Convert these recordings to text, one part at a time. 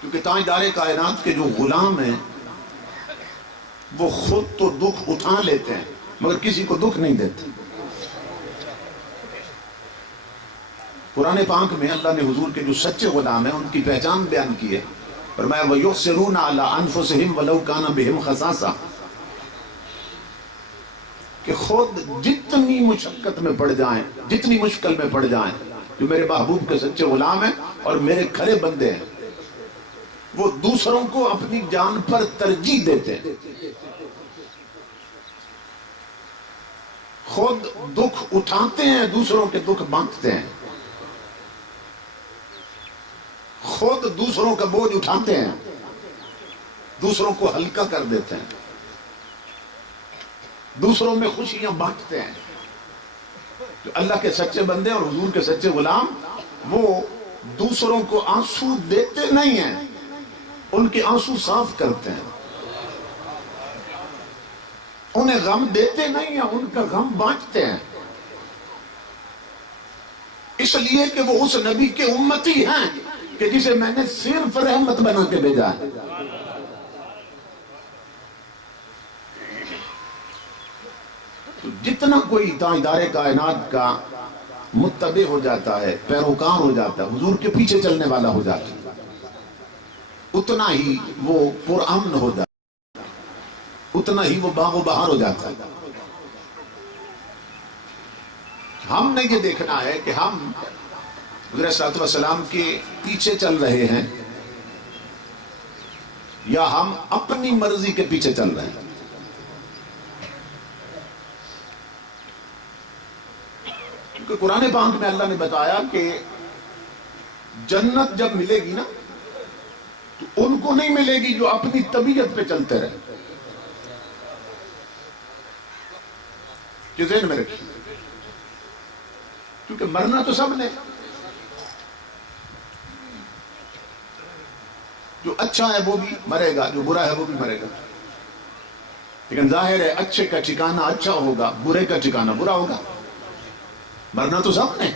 کیونکہ تاجدار کائنات کے جو غلام ہیں وہ خود تو دکھ اٹھا لیتے ہیں مگر کسی کو دکھ نہیں دیتے. قرآن پاک میں اللہ نے حضور کے جو سچے غلام ہیں ان کی پہچان بیان کی ہے. فرمایا وَيُحْسِرُونَ عَلَىٰ أَنفُسِهِمْ وَلَوْ كَانَ بِهِمْ خَصَاصَةٌ، کہ خود جتنی مشقت میں پڑ جائیں، جتنی مشکل میں پڑ جائیں، جو میرے محبوب کے سچے غلام ہیں اور میرے کھرے بندے ہیں، وہ دوسروں کو اپنی جان پر ترجیح دیتے ہیں. خود دکھ اٹھاتے ہیں، دوسروں کے دکھ بانٹتے ہیں. خود دوسروں کا بوجھ اٹھاتے ہیں، دوسروں کو ہلکا کر دیتے ہیں، دوسروں میں خوشیاں بانٹتے ہیں. جو اللہ کے سچے بندے اور حضور کے سچے غلام، وہ دوسروں کو آنسو دیتے نہیں ہیں، ان کے آنسو صاف کرتے ہیں. انہیں غم دیتے نہیں ہیں، ان کا غم بانٹتے ہیں. اس لیے کہ وہ اس نبی کے امتی ہیں کہ جسے میں نے صرف رحمت بنا کے بھیجا ہے. جتنا کوئی تاجدار کائنات کا متبع ہو جاتا ہے، پیروکار ہو جاتا ہے، حضور کے پیچھے چلنے والا ہو جاتا ہے، اتنا ہی وہ پرامن ہو جاتا ہے، اتنا ہی وہ باغ و بہار ہو جاتا ہے. ہم نے یہ دیکھنا ہے کہ ہم حضور صلی اللہ علیہ وسلم کے پیچھے چل رہے ہیں یا ہم اپنی مرضی کے پیچھے چل رہے ہیں. کیونکہ قرآن پاک میں اللہ نے بتایا کہ جنت جب ملے گی نا تو ان کو نہیں ملے گی جو اپنی طبیعت پہ چلتے رہے. یہ ذہن میں رکھیے، کیونکہ مرنا تو سب نے. جو اچھا ہے وہ بھی مرے گا، جو برا ہے وہ بھی مرے گا. لیکن ظاہر ہے اچھے کا ٹھکانہ اچھا ہوگا، برے کا ٹھکانہ برا ہوگا. مرنا تو سب نے.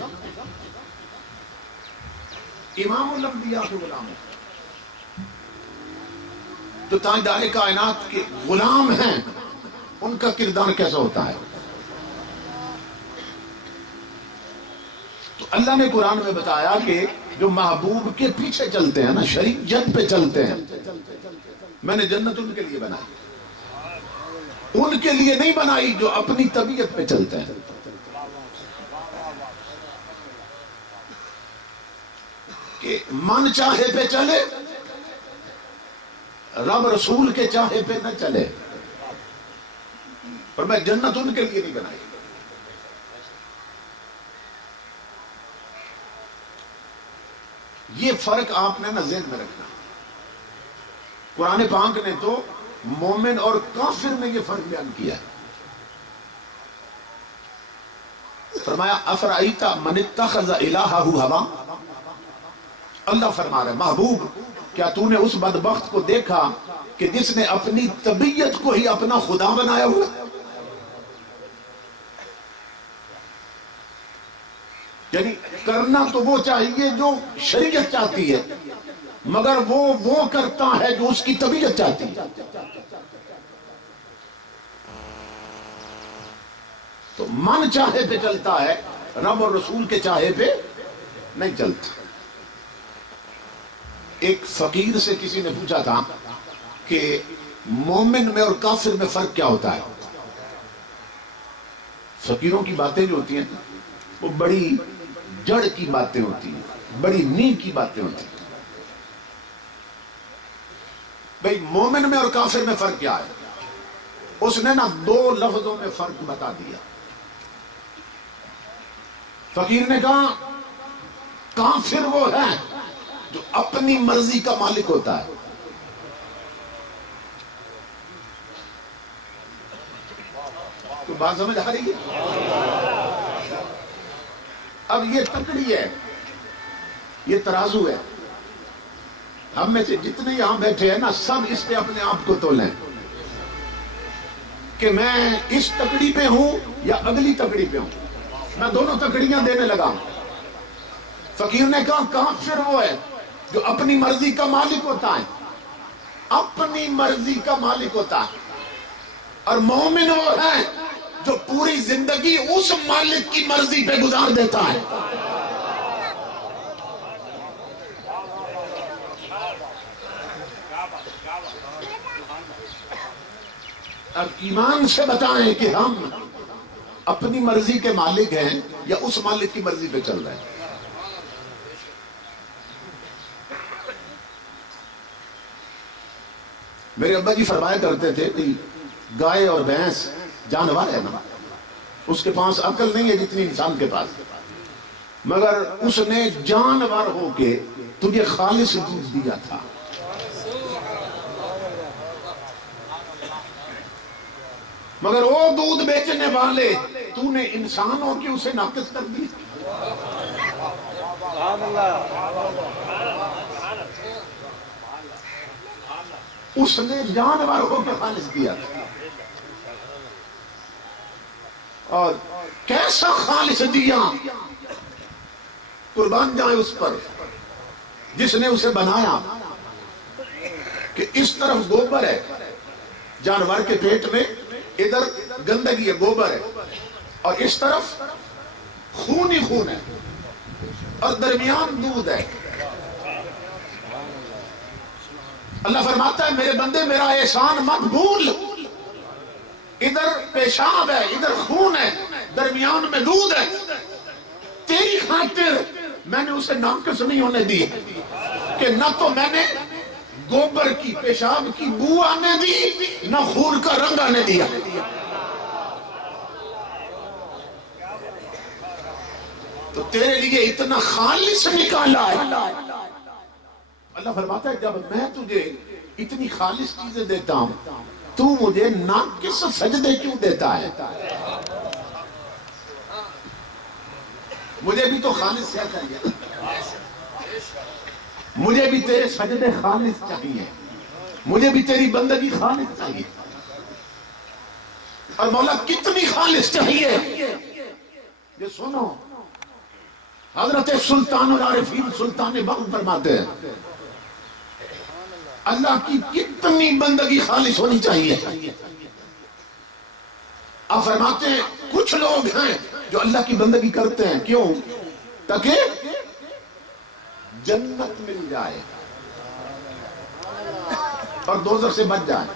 امام الانبیاء کے غلام ہیں، جو تاجدار کائنات کے غلام ہیں، ان کا کردار کیسا ہوتا ہے؟ تو اللہ نے قرآن میں بتایا کہ جو محبوب کے پیچھے چلتے ہیں نا، شریعت پہ چلتے ہیں، میں نے جنت ان کے لیے بنائی. ان کے لیے نہیں بنائی جو اپنی طبیعت پہ چلتے ہیں. کہ من چاہے پہ چلے، رب رسول کے چاہے پہ نہ چلے. پر میں جنت ان کے لیے نہیں بنائی. یہ فرق آپ نے نا ذہن میں رکھنا. قرآن پاک نے تو مومن اور کافر میں یہ فرق بیان کیا ہے. فرمایا افرأیت من اتخذ الہہ ہوا. اللہ فرما رہا ہے محبوب کیا تو نے اس بدبخت کو دیکھا کہ جس نے اپنی طبیعت کو ہی اپنا خدا بنایا ہوا. یعنی کرنا تو وہ چاہیے جو شریعت چاہتی ہے، مگر وہ کرتا ہے جو اس کی طبیعت چاہتی ہے. تو من چاہے پہ چلتا ہے، رب اور رسول کے چاہے پہ نہیں چلتا. ایک فقیر سے کسی نے پوچھا تھا کہ مومن میں اور کافر میں فرق کیا ہوتا ہے. فقیروں کی باتیں جو ہوتی ہیں وہ بڑی جڑ کی باتیں ہوتی ہیں، بڑی نیند کی باتیں ہوتی ہیں. بھئی مومن میں اور کافر میں فرق کیا ہے؟ اس نے نا 2 لفظوں میں فرق بتا دیا. فقیر نے کہا کافر وہ ہے جو اپنی مرضی کا مالک ہوتا ہے. تو بات سمجھ آ رہی ہے؟ اب یہ تکڑی ہے، یہ ترازو ہے. ہم میں سے جتنے یہاں بیٹھے ہیں نا سب اس پہ اپنے آپ کو تولیں کہ میں اس تکڑی پہ ہوں یا اگلی تکڑی پہ ہوں. میں دونوں تکڑیاں دینے لگا. فقیر نے کہا کافر وہ ہے جو اپنی مرضی کا مالک ہوتا ہے، اپنی مرضی کا مالک ہوتا ہے. اور مومن وہ ہے جو پوری زندگی اس مالک کی مرضی پہ گزار دیتا ہے. اب ایمان سے بتائیں کہ ہم اپنی مرضی کے مالک ہیں یا اس مالک کی مرضی پہ چل رہے ہیں. میرے ابا جی فرمایا کرتے تھے کہ گائے اور بھینس جانور ہے نا، اس کے پاس عقل نہیں ہے جتنی انسان کے پاس، مگر اس نے جانور ہو کے تجھے خالص دودھ دیا تھا. مگر وہ دودھ بیچنے والے تو نے انسان ہو کے اسے ناقص کر دی. اس نے جانور ہو کے خالص دیا تھا. اور کیسا خالص دیا، قربان جائے اس پر جس نے اسے بنایا کہ اس طرف گوبر ہے جانور کے پیٹ میں، ادھر گندگی ہے گوبر ہے، اور اس طرف خون ہی خون ہے اور درمیان دودھ ہے. اللہ فرماتا ہے میرے بندے میرا احسان مت بھول، ادھر پیشاب ہے ادھر خون ہے درمیان میں دودھ ہے، تیری خاطر میں نے اسے ناقص نہیں ہونے دی کہ نہ تو میں نے گوبر کی پیشاب کی بو آنے دی نہ خون کا رنگ آنے دیا. تو تیرے لیے اتنا خالص نکالا ہے. اللہ فرماتا ہے جب میں تجھے اتنی خالص چیزیں دیتا ہوں تو مجھے ناقص سجدے کیوں دیتا ہے؟ مجھے بھی تو خالص کیا چاہیے، مجھے بھی تیرے سجدے خالص چاہیے، مجھے بھی تیری بندگی خالص چاہیے. اور مولا کتنی خالص چاہیے یہ سنو. حضرت سلطان العارفین سلطان بغل فرماتے ہیں اللہ کی کتنی بندگی خالص ہونی چاہیے. آپ فرماتے ہیں کچھ لوگ ہیں جو اللہ کی بندگی کرتے ہیں کیوں؟ تاکہ جنت مل جائے اور دوزخ سے بچ جائے.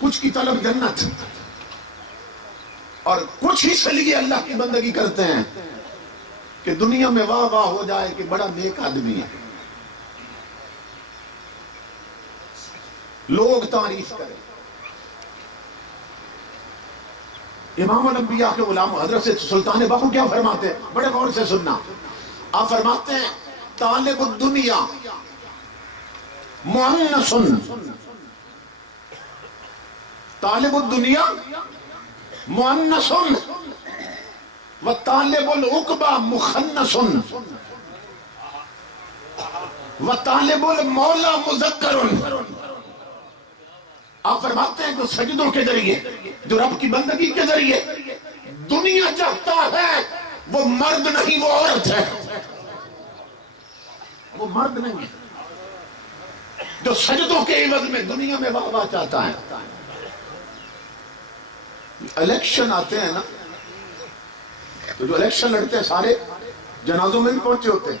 کچھ کی طلب جنت، اور کچھ اس لیے اللہ کی بندگی کرتے ہیں کہ دنیا میں واہ واہ ہو جائے کہ بڑا نیک آدمی ہے، لوگ تعریف کریں. امام الانبیاء کے غلام حضرت سلطان بخو کیا فرماتے ہیں؟ بڑے غور سے سننا. آپ فرماتے ہیں طالب الدنیا مؤنث، طالب الدنیا مؤنث وطالب العقبہ مخنث وطالب المولا مذکر. آپ فرماتے ہیں جو سجدوں کے ذریعے، جو رب کی بندگی کے ذریعے دنیا چاہتا ہے وہ مرد نہیں وہ عورت ہے، وہ مرد نہیں ہے جو سجدوں کے عوض میں دنیا میں واہ واہ چاہتا ہے. الیکشن آتے ہیں نا تو جو الیکشن لڑتے ہیں سارے جنازوں میں بھی پہنچے ہوتے ہیں،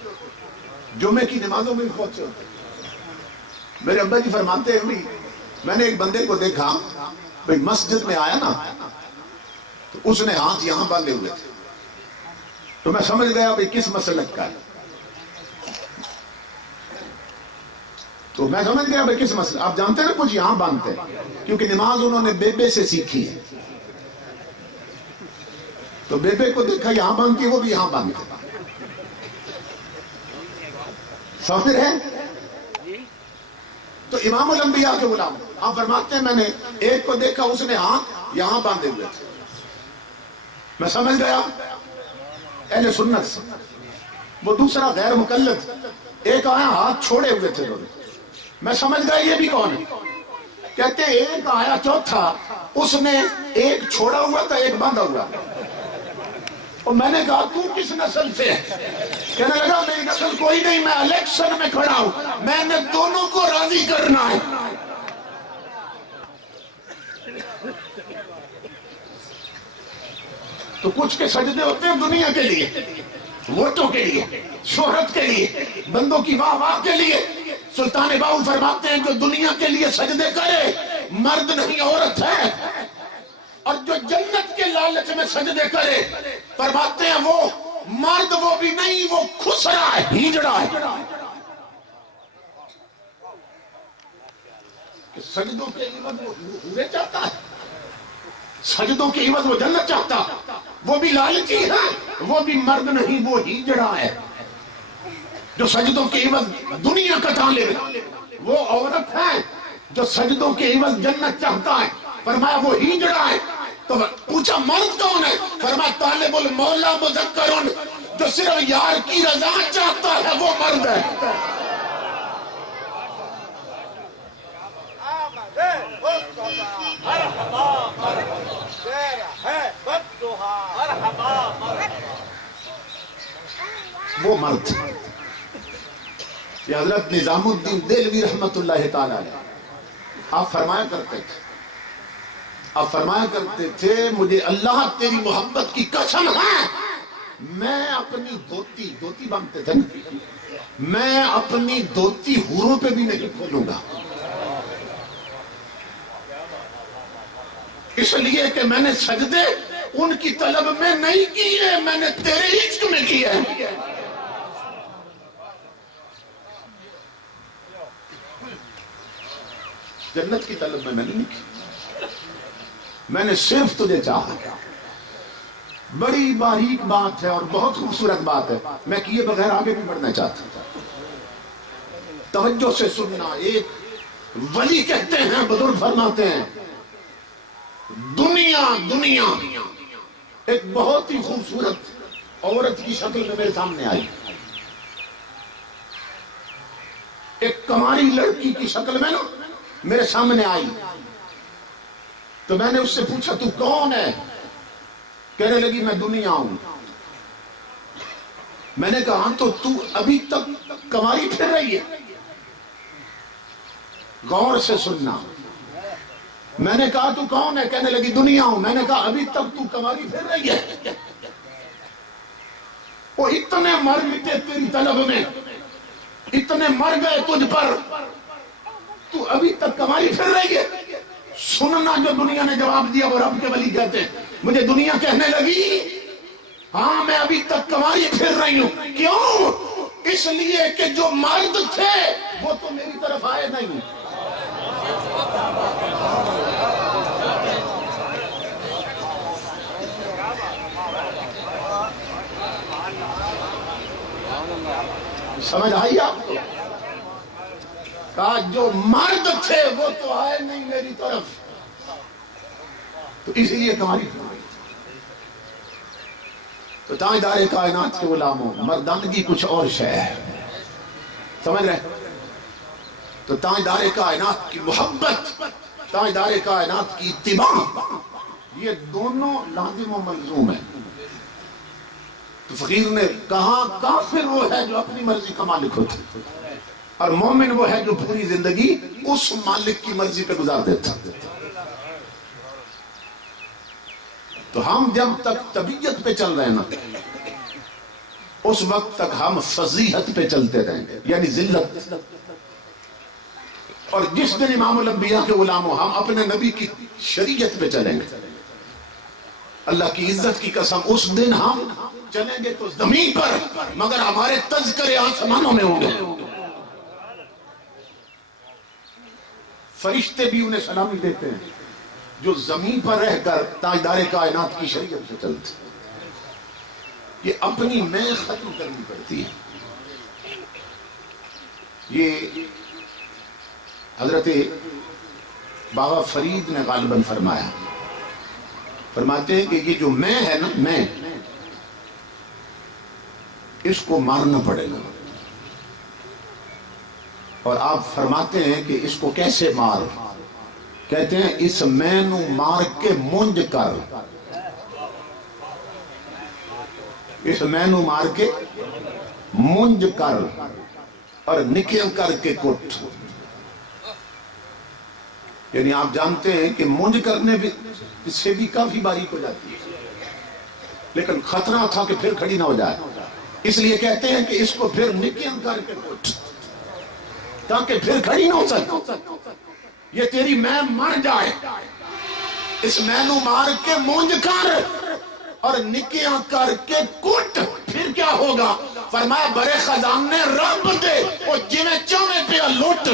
جمعے کی نمازوں میں بھی پہنچے ہوتے ہیں. میرے ابا جی فرماتے ہیں بھی میں نے ایک بندے کو دیکھا بھئی مسجد میں آیا نا تو اس نے ہاتھ یہاں باندھے ہوئے تھے، تو میں سمجھ گیا بھئی کس مسلک کا ہے. تو میں سمجھ گیا بھئی کس مسلک. آپ جانتے ہیں نا کچھ یہاں باندھتے ہیں کیونکہ نماز انہوں نے بیبے سے سیکھی ہے. تو بیبے کو دیکھا یہاں باندھتی ہے، وہ بھی یہاں باندھتے ہیں. سمجھ رہے ہیں؟ تو امام الانبیاء کے غلام آپ فرماتے ہیں میں نے ایک کو دیکھا اس نے ہاتھ یہاں باندھے ہوئے تھے، میں سمجھ گیا اہل سنت. وہ دوسرا غیر مقلد ایک آیا ہاتھ چھوڑے ہوئے تھے، میں سمجھ گیا یہ بھی کون ہے. کہتے ہیں ایک آیا چوتھا اس نے ایک چھوڑا ہوا تھا ایک باندھا ہوا. اور میں نے کہا تو کس نسل سے ہے؟ کہنے لگا میری نسل کوئی نہیں، میں الیکشن میں کھڑا ہوں، میں نے دونوں کو راضی کرنا ہے۔ تو کچھ کے سجدے ہوتے ہیں دنیا کے لیے، ووٹوں کے لیے، شہرت کے لیے، بندوں کی واہ واہ کے لیے۔ سلطان باؤ فرماتے ہیں جو دنیا کے لیے سجدے کرے مرد نہیں عورت ہے، اور جو جنت کے لالچ میں سجدے کرے فرماتے ہیں وہ مرد وہ بھی نہیں، وہ خسرا ہے، ہیجڑا ہے۔ سجدوں کے عوض وہ حوریں چاہتا ہے، سجدوں کے عوض وہ جنت چاہتا، وہ بھی لالچی ہے، وہ بھی مرد نہیں، وہ ہیجڑا ہے۔ جو سجدوں کے عوض دنیا کٹا لے وہ عورت ہے، جو سجدوں کے عوض جنت چاہتا ہے فرمایا وہ ہیجڑا ہے۔ تو پوچھا مرد کون ہے؟ فرمایا طالب المولا مذکرن، جو صرف یار کی رضا چاہتا ہے وہ مرد ہے۔ وہ مرد۔ یہ حضرت نظام الدین دہلوی رحمت اللہ تعالیٰ علیہ آپ فرمایا کرتے تھے مجھے اللہ تیری محبت کی قسم ہے، میں اپنی دھوتی باندھتے تھے، میں اپنی دھوتی حوروں پہ بھی نہیں کھولوں گا، اس لیے کہ میں نے سجدے ان کی طلب میں نہیں کیے، میں نے تیرے عشق میں کیے ہیں۔ جنت کی طلب میں نے نہیں کی، میں نے صرف تجھے چاہا۔ بڑی باریک بات ہے اور بہت خوبصورت بات ہے، میں کیے بغیر آگے بھی بڑھنا چاہتا ہوں۔ توجہ سے سننا، ایک ولی کہتے ہیں، بزرگ فرماتے ہیں دنیا ایک بہت ہی خوبصورت عورت کی شکل میں میرے سامنے آئی، ایک کماری لڑکی کی شکل میں نا میرے سامنے آئی، تو میں نے اس سے پوچھا تو کون ہے؟ کہنے لگی میں دنیا ہوں۔ میں نے کہا تو ابھی تک کماری پھر رہی ہے؟ غور سے سننا۔ میں نے کہا تو کون ہے؟ کہنے لگی دنیا ہوں۔ میں نے کہا ابھی تک تو کماری پھر رہی ہے؟ وہ اتنے مر مٹے تیری طلب میں، اتنے مر گئے تجھ پر، تو ابھی تک کماری پھر رہی ہے؟ سننا جو دنیا نے جواب دیا وہ رب کے ولی کہتے ہیں، مجھے دنیا کہنے لگی ہاں میں ابھی تک کماری پھر رہی ہوں۔ کیوں؟ اس لیے کہ جو مرد تھے وہ تو میری طرف آئے نہیں۔ سمجھ آئی آپ کو؟ کہا جو مرد تھے وہ تو آئے نہیں میری طرف، تو اسی لیے کماری پھر رہی۔ تو تاجدار کائنات کے غلاموں، مردانگی کچھ اور شے ہے، سمجھ رہے؟ تو تاجدار کائنات کی محبت، تاجدار کائنات کی اتباع، یہ دونوں لازم و ملزوم ہیں۔ تو فقیر نے کہا کافر وہ ہے جو اپنی مرضی کا مالک ہوتا ہے، اور مومن وہ ہے جو پوری زندگی اس مالک کی مرضی پہ گزار دیتا۔ تو ہم جب تک طبیعت پہ چل رہے ہیں نا، اس وقت تک ہم فضیحت پہ چلتے رہیں گے، یعنی ذلت۔ اور جس دن امام الانبیاء کے غلاموں ہم اپنے نبی کی شریعت پہ چلیں گے، اللہ کی عزت کی قسم اس دن ہم چلیں گے تو زمین پر، مگر ہمارے تذکرے آسمانوں میں ہوں گے۔ فرشتے بھی انہیں سلامی دیتے ہیں جو زمین پر رہ کر تاجدار کائنات کی شریعت سے چلتے ہیں۔ یہ اپنی میں ختم کرنی پڑتی ہے۔ یہ حضرت بابا فرید نے غالباً فرمایا، فرماتے ہیں کہ یہ جو میں ہے نا، میں اس کو مارنا پڑے گا۔ اور آپ فرماتے ہیں کہ اس کو کیسے مار؟ کہتے ہیں اس میں نو مار کے مونج کر، اس مینو مار کے منج کر اور نکل کر کے کٹ. یعنی آپ جانتے ہیں کہ منج کرنے بھی اس سے بھی کافی باریک ہو جاتی ہے، لیکن خطرہ تھا کہ پھر کھڑی نہ ہو جائے، اس لیے کہتے ہیں کہ اس کو پھر نکل کر کے کٹ تاکہ پھر کھڑی نہ ہو سکے. یہ تیری میں مر جائے، اس مینو مار کے مونج کر اور نکیاں کر کے کٹ، پھر کیا ہوگا؟ فرمایا برے خزان نے رب دے وہ جویں چویں پہ لٹ.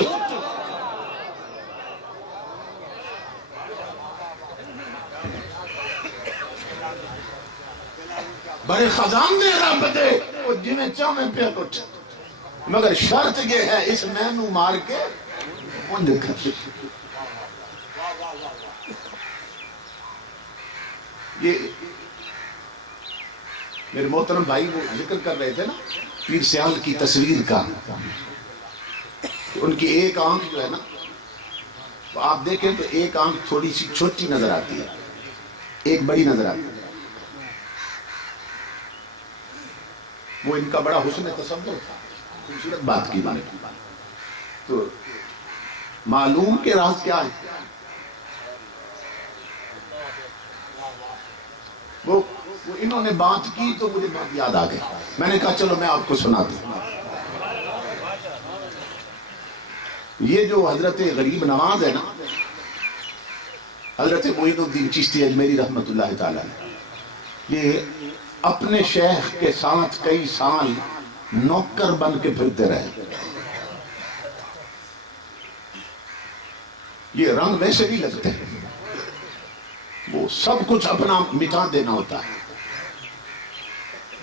بڑے خزان نے رب دے وہ جویں چویں پہ لٹ، مگر شرط یہ ہے اس مینو مار کے مونج کر. یہ میرے محترم بھائی وہ ذکر کر رہے تھے نا پیر سیال کی تصویر کا، ان کی ایک آنکھ جو ہے نا آپ دیکھیں تو ایک آنکھ تھوڑی سی چھوٹی نظر آتی ہے، ایک بڑی نظر آتی ہے. وہ ان کا بڑا حسن تصور تھا، خوبصورت بات کی بات. تو معلوم کے راز کیا ہے؟ وہ انہوں نے بات کی تو مجھے بات یاد آ گئی، میں نے کہا چلو میں آپ کو سنا دوں. یہ جو حضرت غریب نواز ہے نا، حضرت معین الدین چشتی اجمیری رحمت اللہ تعالیٰ نے، یہ اپنے شیخ کے ساتھ کئی سال نوکر بن کے پھرتے رہے. یہ رنگ ویسے نہیں لگتے، وہ سب کچھ اپنا مٹا دینا ہوتا ہے.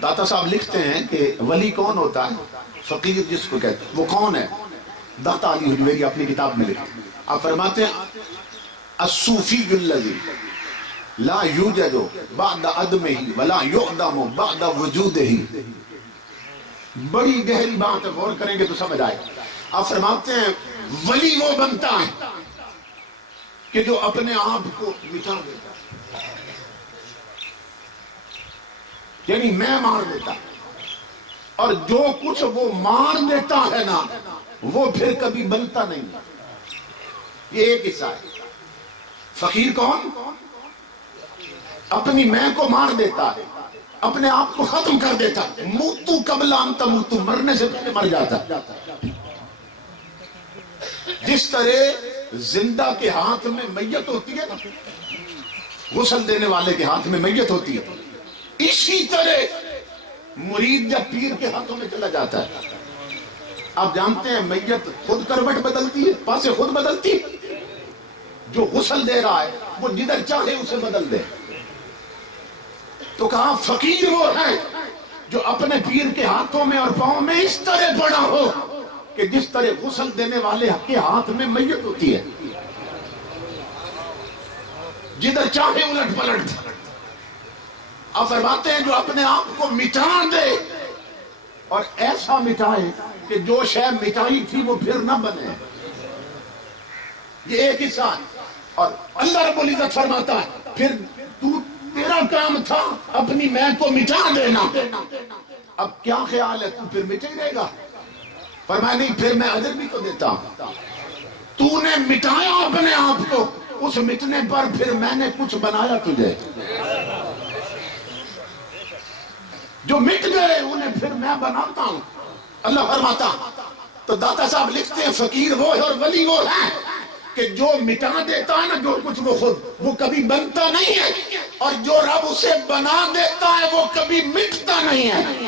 داتا صاحب لکھتے ہیں کہ ولی کون ہوتا ہے؟ فقیر جس کو کہتے ہیں. وہ کون ہے؟ داتا علی حجویری اپنی کتاب میں لکھتے ہیں. آپ فرماتے ہیں الصوفی الذی لا یوجد بعد عدمہ ولا یعدم بعد وجودہ. بڑی گہری بات ہے، غور کریں گے تو سمجھ آئے. آپ فرماتے ہیں ولی وہ بنتا ہے کہ جو اپنے آپ کو مٹا دیتا ہے، یعنی میں مار دیتا، اور جو کچھ وہ مار دیتا ہے نا وہ پھر کبھی بنتا نہیں. یہ ایک حصہ ہے. فقیر کون؟ اپنی میں کو مار دیتا ہے، اپنے آپ کو ختم کر دیتا. موتو قبل ان تموتو، مرنے سے پہلے مر جاتا. جس طرح زندہ کے ہاتھ میں میت ہوتی ہے نا، غسل دینے والے کے ہاتھ میں میت ہوتی ہے، اسی طرح مرید جب پیر کے ہاتھوں میں چلا جاتا ہے. آپ جانتے ہیں میت خود کروٹ بدلتی ہے، پاسے خود بدلتی ہے. جو غسل دے رہا ہے وہ جدھر چاہے اسے بدل دے. تو کہا فقیر وہ ہے جو اپنے پیر کے ہاتھوں میں اور پاؤں میں اس طرح پڑا ہو کہ جس طرح غسل دینے والے کے ہاتھ میں میت ہوتی ہے، جدھر چاہے الٹ پلٹ. آپ فرماتے ہیں جو اپنے آپ کو مٹا دے اور ایسا مٹائے کہ جو شے مٹائی تھی وہ پھر نہ بنے. یہ ایک حصہ ہے. اور اللہ رب العزت فرماتا ہے پھر تیرا کام تھا اپنی میں کو مٹا دینا، اب کیا خیال ہے تو پھر مٹے رہے گا؟ فرمایا نہیں، پھر میں اجر بھی تو دیتا ہوں. تو نے مٹایا اپنے آپ کو، اس مٹنے پر پھر میں نے کچھ بنایا تجھے. جو مٹ گئے انہیں پھر میں بناتا ہوں. اللہ فرماتا. تو داتا صاحب لکھتے ہیں فقیر وہ ہے اور ولی وہ ہے کہ جو مٹا دیتا ہے نا جو کچھ وہ خود، وہ کبھی بنتا نہیں ہے، اور جو رب اسے بنا دیتا ہے وہ کبھی مٹتا نہیں ہے.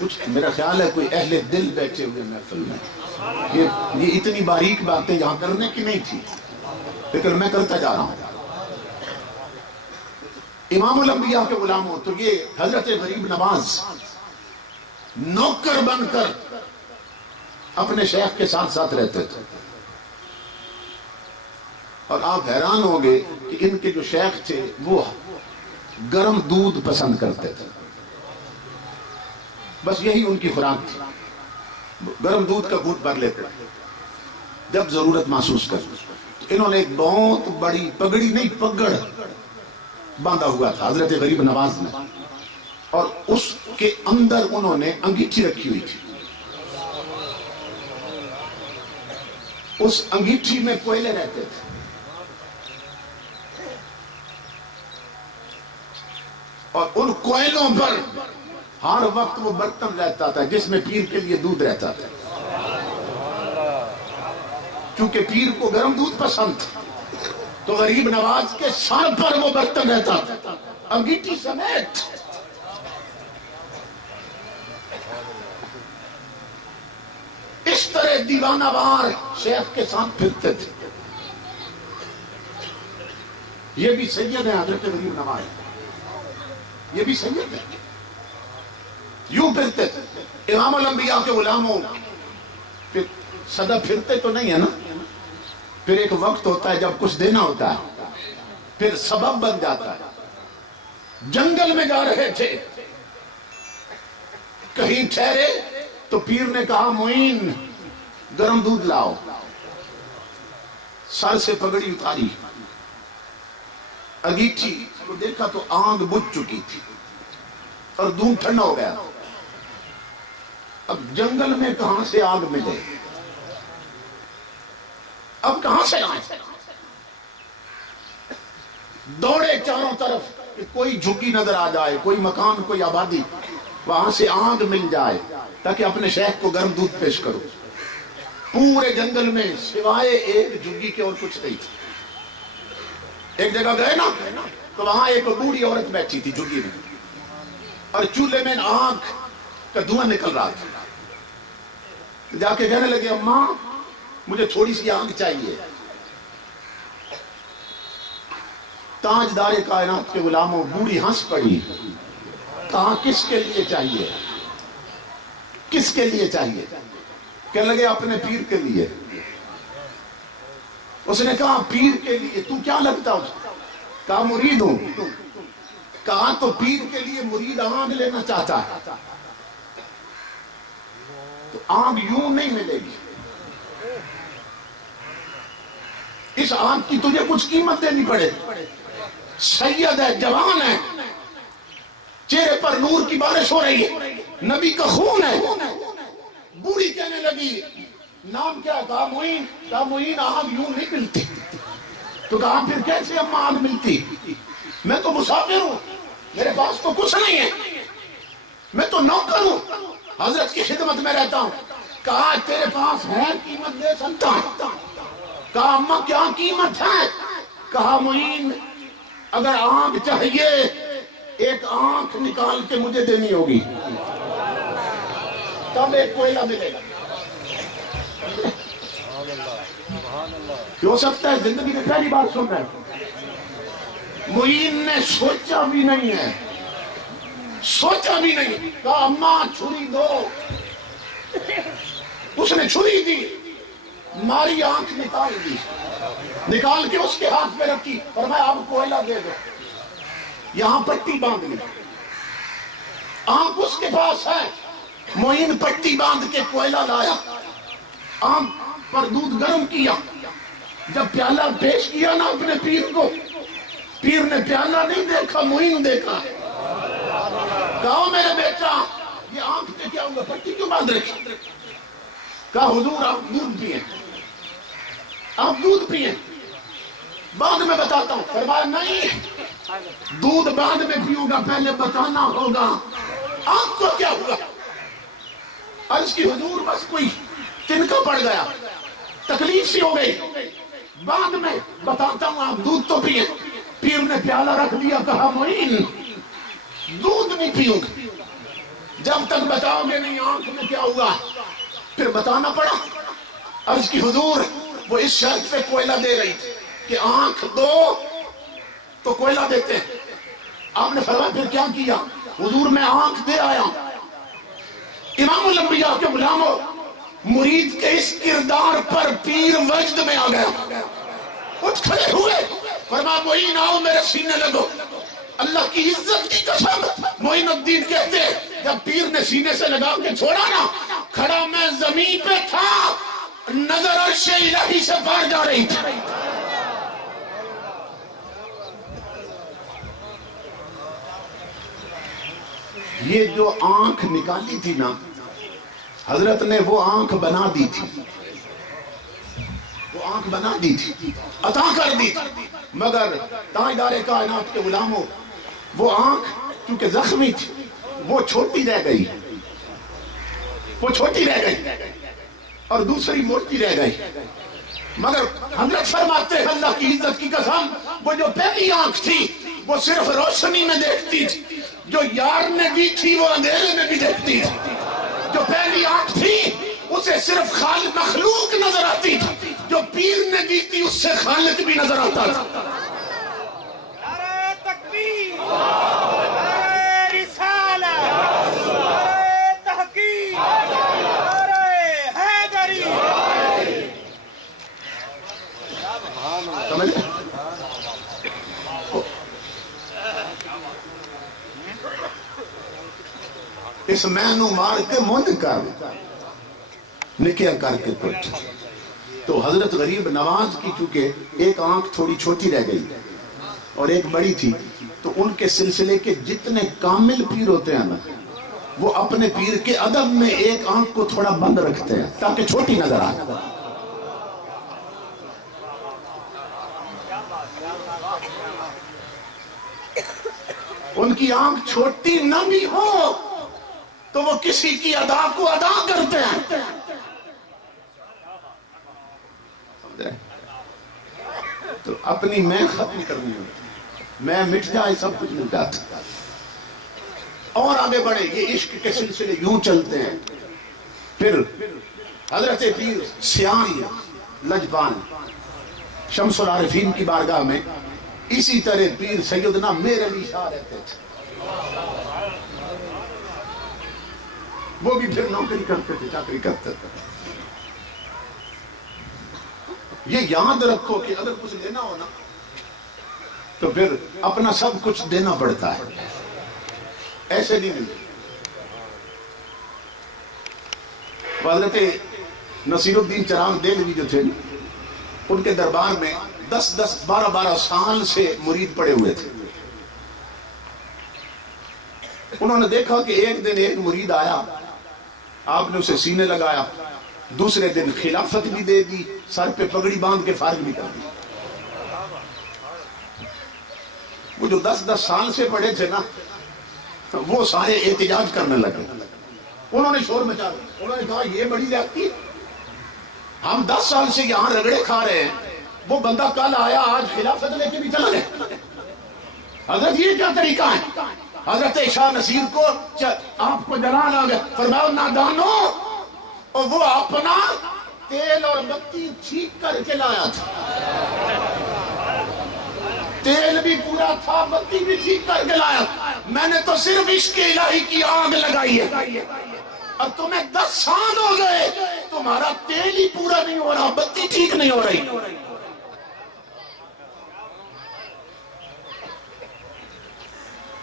کچھ میرا خیال ہے کوئی اہل دل بیٹھے ہوئے محفل میں، یہ اتنی باریک باتیں یہاں کرنے کی نہیں تھی، لیکن میں کرتا جا رہا ہوں. امام الانبیاء کے غلاموں، تو یہ حضرت غریب نواز نوکر بن کر اپنے شیخ کے ساتھ ساتھ رہتے تھے. اور آپ حیران ہو گئے کہ ان کے جو شیخ تھے وہ گرم دودھ پسند کرتے تھے، بس یہی ان کی خوراک تھی. گرم دودھ کا گھونٹ بھر لیتے جب ضرورت محسوس کر. انہوں نے ایک بہت بڑی پگڑی نہیں پگڑ باندھا ہوا تھا حضرت غریب نواز نے، اور اس کے اندر انہوں نے انگیٹھی رکھی ہوئی تھی. اس انگیٹھی میں کوئلے رہتے تھے. اور ان کوئلوں پر ہر وقت وہ برتن رہتا تھا جس میں پیر کے لیے دودھ رہتا تھا، کیونکہ پیر کو گرم دودھ پسند تھا. تو غریب نواز کے سر پر وہ برتن رہتا تھا انگیٹھی سمیت. اس طرح دیوانہ وار شیخ کے ساتھ پھرتے تھے. یہ بھی سید ہے حضرت غریب نواز، یہ بھی سید ہے. یوں پھرتے تھے امام الانبیاء کے غلاموں. پھر سدا پھرتے تو نہیں ہے نا، پھر ایک وقت ہوتا ہے جب کچھ دینا ہوتا ہے، پھر سبب بن جاتا ہے. جنگل میں جا رہے تھے، کہیں ٹھہرے تو پیر نے کہا معین گرم دودھ لاؤ. سر سے پگڑی اتاری، انگیٹھی کو دیکھا تو آگ بجھ چکی تھی اور دودھ ٹھنڈا ہو گیا. اب جنگل میں کہاں سے آگ ملے، اب کہاں سے آئے؟ دوڑے چاروں طرف کہ کوئی جھگی نظر آ جائے، کوئی مکان، کوئی آبادی، وہاں سے آگ مل جائے تاکہ اپنے شیخ کو گرم دودھ پیش کرو. پورے جنگل میں سوائے ایک جھگی کے اور کچھ نہیں تھا. ایک جگہ گئے نا تو وہاں ایک بوڑھی عورت بیٹھی تھی جھگی میں، اور چولہے میں آگ کا دھواں نکل رہا تھا. جا کے کہنے لگے اماں مجھے تھوڑی سی آگ چاہیے. تاجدار کائنات کے غلاموں، بوڑھی ہنس پڑی. کہاں کس کے لیے چاہیے، کس کے لیے چاہیے؟ کہنے لگے اپنے پیر کے لیے. اس نے کہا پیر کے لیے؟ تو کیا لگتا ہو؟ کہا مرید ہوں. کہا تو پیر کے لیے مرید آگ لینا چاہتا ہے تو آگ یوں نہیں ملے گی. اس آگ کی تجھے کچھ قیمت دینی پڑے. سید ہے، جوان ہے، چہرے پر نور کی بارش ہو رہی ہے، نبی کا خون ہے. بوڑھی کہنے لگی نام کیا؟ کہا معین. کہا معین آگ یوں نہیں ملتی. تو کہا پھر کیسے اماں آگ ملتی؟ میں تو مسافر ہوں، میرے پاس تو کچھ نہیں ہے، میں تو نوکر ہوں، حضرت کی خدمت میں رہتا ہوں. کہا تیرے پاس ہے، قیمت دے سکتا ہے. کہا اماں کیا قیمت ہے؟ کہا معین اگر آنکھ چاہیے ایک آنکھ نکال کے مجھے دینی ہوگی، تب ایک کوئلہ ملے گا. ہو سکتا ہے زندگی میں پہلی بار سن رہے ہیں. معین نے سوچا بھی نہیں ہے، سوچا بھی نہیں. کہا اماں چھری دو. اس نے چھری دی، ماری، آنکھ نکال دی، نکال کے اس کے ہاتھ میں رکھی. فرمایا اب کوئلہ دے دو. یہاں پٹی باندھ لی، آنکھ اس کے پاس ہے. معین پٹی باندھ کے کوئلہ لایا، آنکھ پر دودھ گرم کیا. جب پیالہ پیش کیا نا اپنے پیر کو، پیر نے پیالہ نہیں دیکھا، معین دیکھا. کہا میرے بیٹا یہ آنکھ پہ کیا ہوگا، پٹی کیوں باندھ رکھی؟ کہا حضور آپ دودھ پئیں، آپ دودھ پئیں، بعد میں بتاتا ہوں. فرمایا نہیں، دودھ بعد میں پیوں گا، پہلے بتانا ہوگا آنکھ کو کیا ہوا. عرض کی حضور بس کوئی تنکا پڑ گیا، تکلیف سی ہو گئی، بعد میں بتاتا ہوں، آپ دودھ تو پئیں. پیر نے پیالہ رکھ دیا. کہا معین دودھ نہیں پیوں گا جب تک بتاؤ گے نہیں آنکھ میں کیا ہوا. پھر بتانا پڑا. عرض کی حضور وہ اس شرط پہ کوئلہ دے رہی تھی کہ آنکھ دو تو کوئلہ دیتے ہیں. آپ نے فرمایا پھر کیا کیا؟ حضور میں آنکھ دے آیا. امام الانبیاء کے غلاموں، مرید کے اس کردار پر پیر وجد میں آ گیا. اٹھ کھڑے ہوئے، فرمایا معین آؤ میرے سینے لگو. اللہ کی عزت کی قسم معین الدین کہتے جب پیر نے سینے سے لگا کے چھوڑا نا، کھڑا میں زمین پہ تھا، نظر عرش الہی سے باہر جا رہی تھی. یہ جو آنکھ نکالی تھی نا حضرت نے وہ آنکھ بنا دی تھی، وہ آنکھ بنا دی تھی، عطا کر دی تھی، مگر تاجدار کائنات کے غلاموں وہ آنکھ کیونکہ زخمی تھی وہ چھوٹی رہ گئی، وہ چھوٹی رہ گئی اور دوسری موٹی رہ گئی۔ مگر حضرت فرماتے ہیں اللہ کی عزت کی قسم وہ جو پہلی آنکھ تھی وہ صرف روشنی میں دیکھتی تھی، جو یار نے دی تھی وہ اندھیرے میں بھی دیکھتی تھی۔ جو پہلی آنکھ تھی اسے صرف خالق مخلوق نظر آتی تھی، جو پیر نے دی تھی اس سے خالق بھی نظر آتا تھا۔ نعرہ تکبیر، نعرہ رسالت، نعرہ تحقیق، نعرہ حیدری۔ سمجھے؟ اس مینو مار کے مند کر نکیا کر کے پٹ۔ تو حضرت غریب نواز کی چونکہ ایک آنکھ تھوڑی چھوٹی رہ گئی اور ایک بڑی تھی، تو ان کے سلسلے کے جتنے کامل پیر ہوتے ہیں نا وہ اپنے پیر کے ادب میں ایک آنکھ کو تھوڑا بند رکھتے ہیں تاکہ چھوٹی نظر آئے۔ ان کی آنکھ چھوٹی نہ بھی ہو تو وہ کسی کی ادا کو ادا کرتے ہیں۔ تو اپنی میں ختم کرنی ہوتی، میں مٹ جائے سب کچھ مٹ جاتا۔ اور آگے بڑھے، یہ عشق کے سلسلے یوں چلتے ہیں۔ پھر حضرت پیر سیان لجبان شمس العارفین کی بارگاہ میں اسی طرح پیر سیدنا میر علی شاہ رہتے تھے، وہ بھی پھر نوکری کرتے تھے، چاکری کرتے تھے۔ یہ یاد رکھو کہ اگر کچھ لینا ہو نا تو پھر اپنا سب کچھ دینا پڑتا ہے، ایسے نہیں ملتا۔ حضرت نصیر الدین چراغ دہلوی جو تھے ان کے دربار میں 10-12 سال سے مرید پڑے ہوئے تھے۔ انہوں نے دیکھا کہ ایک دن ایک مرید آیا، آپ نے اسے سینے لگایا، دوسرے دن خلافت بھی دے دی، سر پہ پگڑی باندھ کے فارغ بھی کر دی۔ وہ جو 10 سال سے پڑے تھے نا وہ سارے احتجاج کرنے لگے، انہوں نے شور مچا دیا، انہوں نے کہا یہ بڑی زیادتی، ہم 10 سال سے یہاں رگڑے کھا رہے ہیں، وہ بندہ کل آیا آج خلافت لے کے بھی چلا گیا۔ حضرت یہ کیا طریقہ ہے؟ حضرت شاہ نصیر کو آپ کو جلال آ گیا، فرمایا نادانو، اور وہ اپنا تیل اور بتی ٹھیک کر کے لایا تھا، تیل بھی پورا تھا، بتی بھی ٹھیک کر کے لایا، میں نے تو صرف عشق الہی کی آگ لگائی ہے، اب تمہیں 10 سال ہو گئے تمہارا تیل ہی پورا نہیں ہو رہا، بتی ٹھیک نہیں ہو رہی۔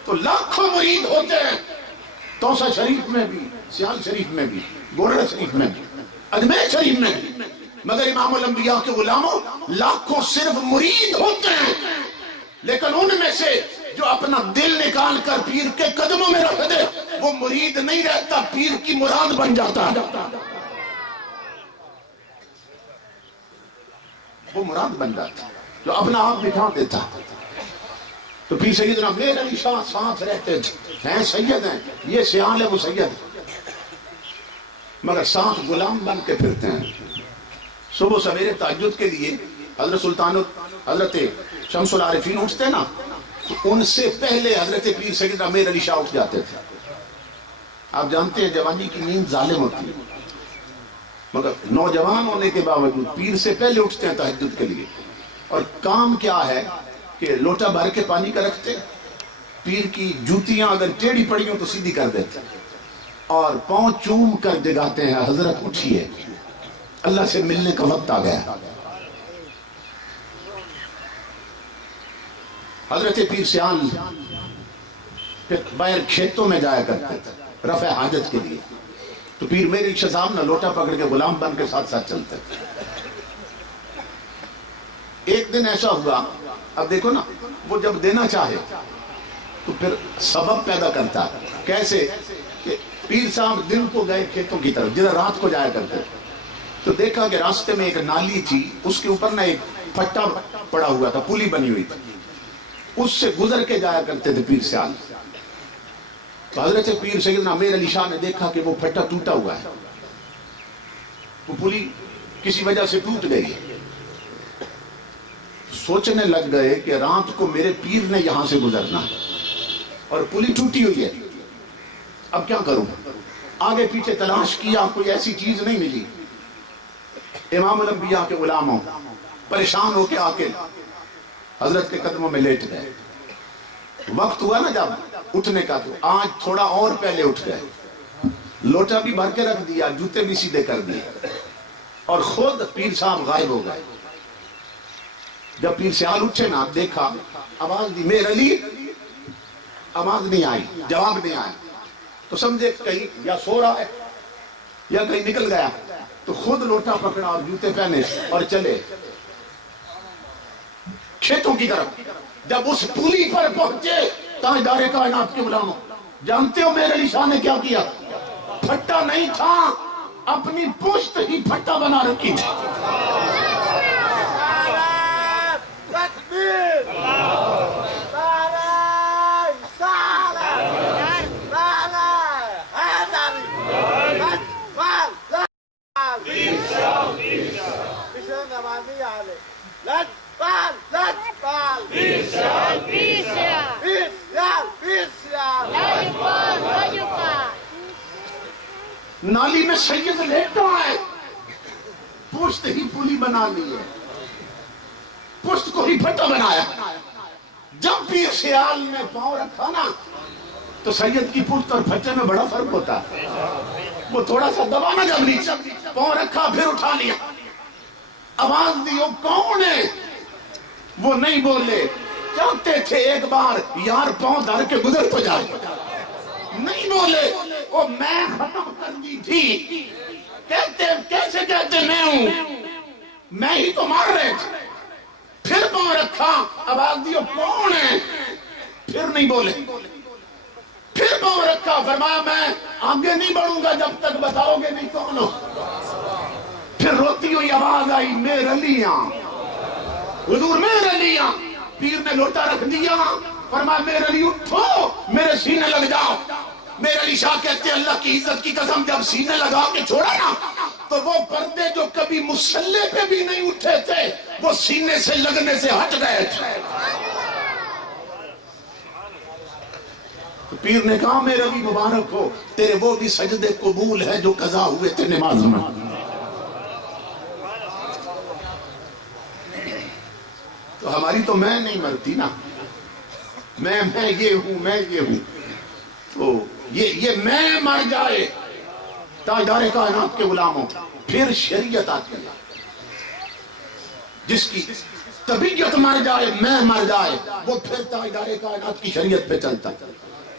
تو لاکھوں مرید ہوتے ہیں، توسا شریف میں بھی، سیال شریف میں بھی، گورڑا شریف میں بھی، اجمیر شریف میں بھی، مگر امام الانبیاء کے غلاموں لاکھوں صرف مرید ہوتے ہیں، لیکن ان میں سے جو اپنا دل نکال کر پیر کے قدموں میں رکھ دے وہ مرید نہیں رہتا، پیر کی مراد بن جاتا ہے، وہ مراد بن جاتا ہے، جو اپنا آپ بٹھا دیتا ہے۔ تو پیر سیدنا میر علی شاہ ساتھ رہتے تھے، ہیں سید ہیں، یہ سیال ہے وہ سید ہے، مگر ساتھ غلام بن کے پھرتے ہیں۔ صبح سویرے تہجد کے لیے حضرت شمس العارفین اٹھتے نا، تو ان سے پہلے حضرت پیر سیدنا میر علی شاہ اٹھ جاتے تھے۔ آپ جانتے ہیں جوانی کی نیند ظالم ہوتی ہے، مگر نوجوان ہونے کے باوجود پیر سے پہلے اٹھتے ہیں تہجد کے لیے، اور کام کیا ہے کہ لوٹا بھر کے پانی کا رکھتے، پیر کی جوتیاں اگر ٹیڑھی پڑی ہوں تو سیدھی کر دیتے، اور پاؤں چوم کر جگاتے ہیں، حضرت اٹھیے اللہ سے ملنے کا وقت آ گیا۔ حضرت پیر سیال پھر باہر کھیتوں میں جایا کرتے تھے رفع حاجت کے لیے، تو پیر میرے علی شاہ صاحب نہ لوٹا پکڑ کے غلام بن کے ساتھ ساتھ چلتے تھے۔ ایک دن ایسا ہوا، اب دیکھو نا، وہ جب دینا چاہے تو پھر سبب پیدا کرتا ہے. کیسے کہ پیر صاحب دن کو گئے کھیتوں کی طرف جدھر رات کو جایا کرتے, تو دیکھا کہ راستے میں ایک نالی تھی, اس کے اوپر نا ایک پھٹا پڑا ہوا تھا, پلی بنی ہوئی تھی, اس سے گزر کے جایا کرتے تھے پیر سیال. تو حضرت پیر سیدنا امیر علی شاہ نے دیکھا کہ وہ پھٹا ٹوٹا ہوا ہے, وہ پلی کسی وجہ سے ٹوٹ گئی. سوچنے لگ گئے کہ رات کو میرے پیر نے یہاں سے گزرنا ہے اور پلی ٹوٹی ہوئی ہے, اب کیا کروں؟ آگے پیچھے تلاش کیا, کوئی ایسی چیز نہیں ملی. امام الانبیاء کے غلاموں پریشان ہو کے آ کے حضرت کے قدموں میں لیٹ گئے. وقت ہوا نا جب اٹھنے کا, تو آج تھوڑا اور پہلے اٹھ گئے, لوٹا بھی بھر کے رکھ دیا, جوتے بھی سیدھے کر دیے, اور خود پیر صاحب غائب ہو گئے. جب پیر سیال اٹھے نا, دیکھا آواز دی میر علی, آواز نہیں آئی, جواب نہیں آیا, تو سمجھے کہیں یا سو رہا ہے یا کہیں نکل گیا. تو خود لوٹا پکڑا اور جوتے پہنے اور چلے کھیتوں کی طرف. جب اس پولی پر پہنچے, تاجدار کائنات کے غلاموں, جانتے ہو میرے علی شاہ نے کیا کیا؟ پھٹا نہیں تھا, اپنی پشت ہی پھٹا بنا رکھی تھی. نالی میں سید لیٹا ہے, پشت ہی پولی بنا لی ہے, پشت کو ہی پھٹا بنایا. جب پیر سیال نے پاؤں رکھا نا, تو سید کی پشت اور پھٹے میں بڑا فرق ہوتا ہے. وہ تھوڑا سا دبانا, جب نیچے پاؤں رکھا پھر اٹھا لیا, آواز دی, وہ کون ہے؟ وہ نہیں بولے. چاہتے تھے ایک بار یار پاؤں دھر کے گزر تو جائے, نہیں بولے. وہ میں ختم کر دی تھی. کہتے کیسے کہتے میں ہوں, میں ہی تو مار رہے تھے. پھر پاؤں رکھا, آواز دی, وہ کون ہے؟ پھر نہیں بولے. پھر پاؤں رکھا, فرمایا میں آگے نہیں بڑھوں گا جب تک بتاؤ گے نہیں کون ہو. پھر روتی ہوئی آواز آئی, میر علیاں, حضور میر علیاں. پیر نے لوٹا رکھ دیا, فرمایا میر علی اٹھو, میرے سینے لگ جاؤ. میرے علی شاہ کہتے ہیں اللہ کی عزت کی قسم, جب سینے لگا کے چھوڑا نا, تو وہ پردے جو کبھی مسلح پہ بھی نہیں اٹھے تھے, وہ سینے سے لگنے سے ہٹ گئے تھے. پیر نے کہا میرے علی مبارک ہو, تیرے وہ بھی سجدے قبول ہے جو قضا ہوئے تھے نماز میں. تو ہماری تو میں نہیں مرتی نا, میں یہ ہوں, میں یہ ہوں. تو یہ میں مر جائے تاجدار کائنات کے غلاموں, پھر شریعت آتی ہے. جس کی طبیعت مر جائے, میں مر جائے, وہ پھر تاجدار کائنات کی شریعت پہ چلتا ہے.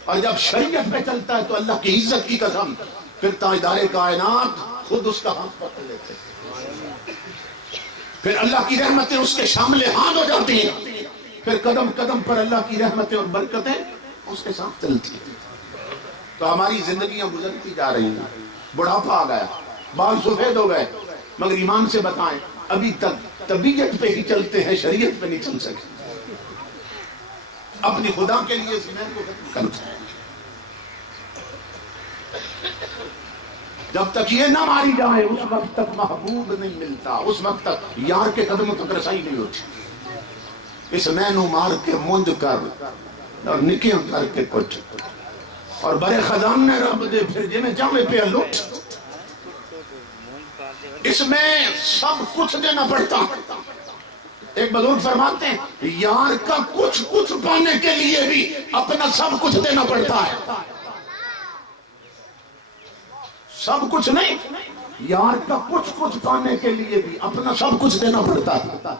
اور جب شریعت پہ چلتا ہے تو اللہ کی عزت کی قسم, پھر تاجدار کائنات خود اس کا ہاتھ پکڑ لیتے, پھر اللہ کی رحمتیں اس کے شامل ہاتھ ہو جاتی ہیں. پھر قدم قدم پر اللہ کی رحمتیں اور برکتیں اس کے ساتھ چلتی ہیں. تو ہماری زندگیاں گزرتی جا رہی ہیں, بڑھاپا آ گیا, بال سفید ہو گئے, مگر ایمان سے بتائیں ابھی تک طبیعت پہ ہی چلتے ہیں, شریعت پہ نہیں چل سکے. اپنی خدا کے لیے اس محنت کو ختم کرتے ہیں. جب تک یہ نہ ماری جائے اس وقت تک محبوب نہیں ملتا, اس وقت تک یار کے قدموں تک رسائی نہیں ہوتی. اس مینو مار کے مونج کر اور نکیاں کر کے کچھ, اور برے خزان نے رب دے پھر جنہیں جامے پہ لٹ. اس میں سب کچھ دینا پڑتا. ایک بزرگ فرماتے ہیں یار کا کچھ کچھ پانے کے لیے بھی اپنا سب کچھ دینا پڑتا ہے. سب کچھ نہیں, یار کا کچھ کچھ پانے کے لیے بھی اپنا سب کچھ دینا پڑتا ہے.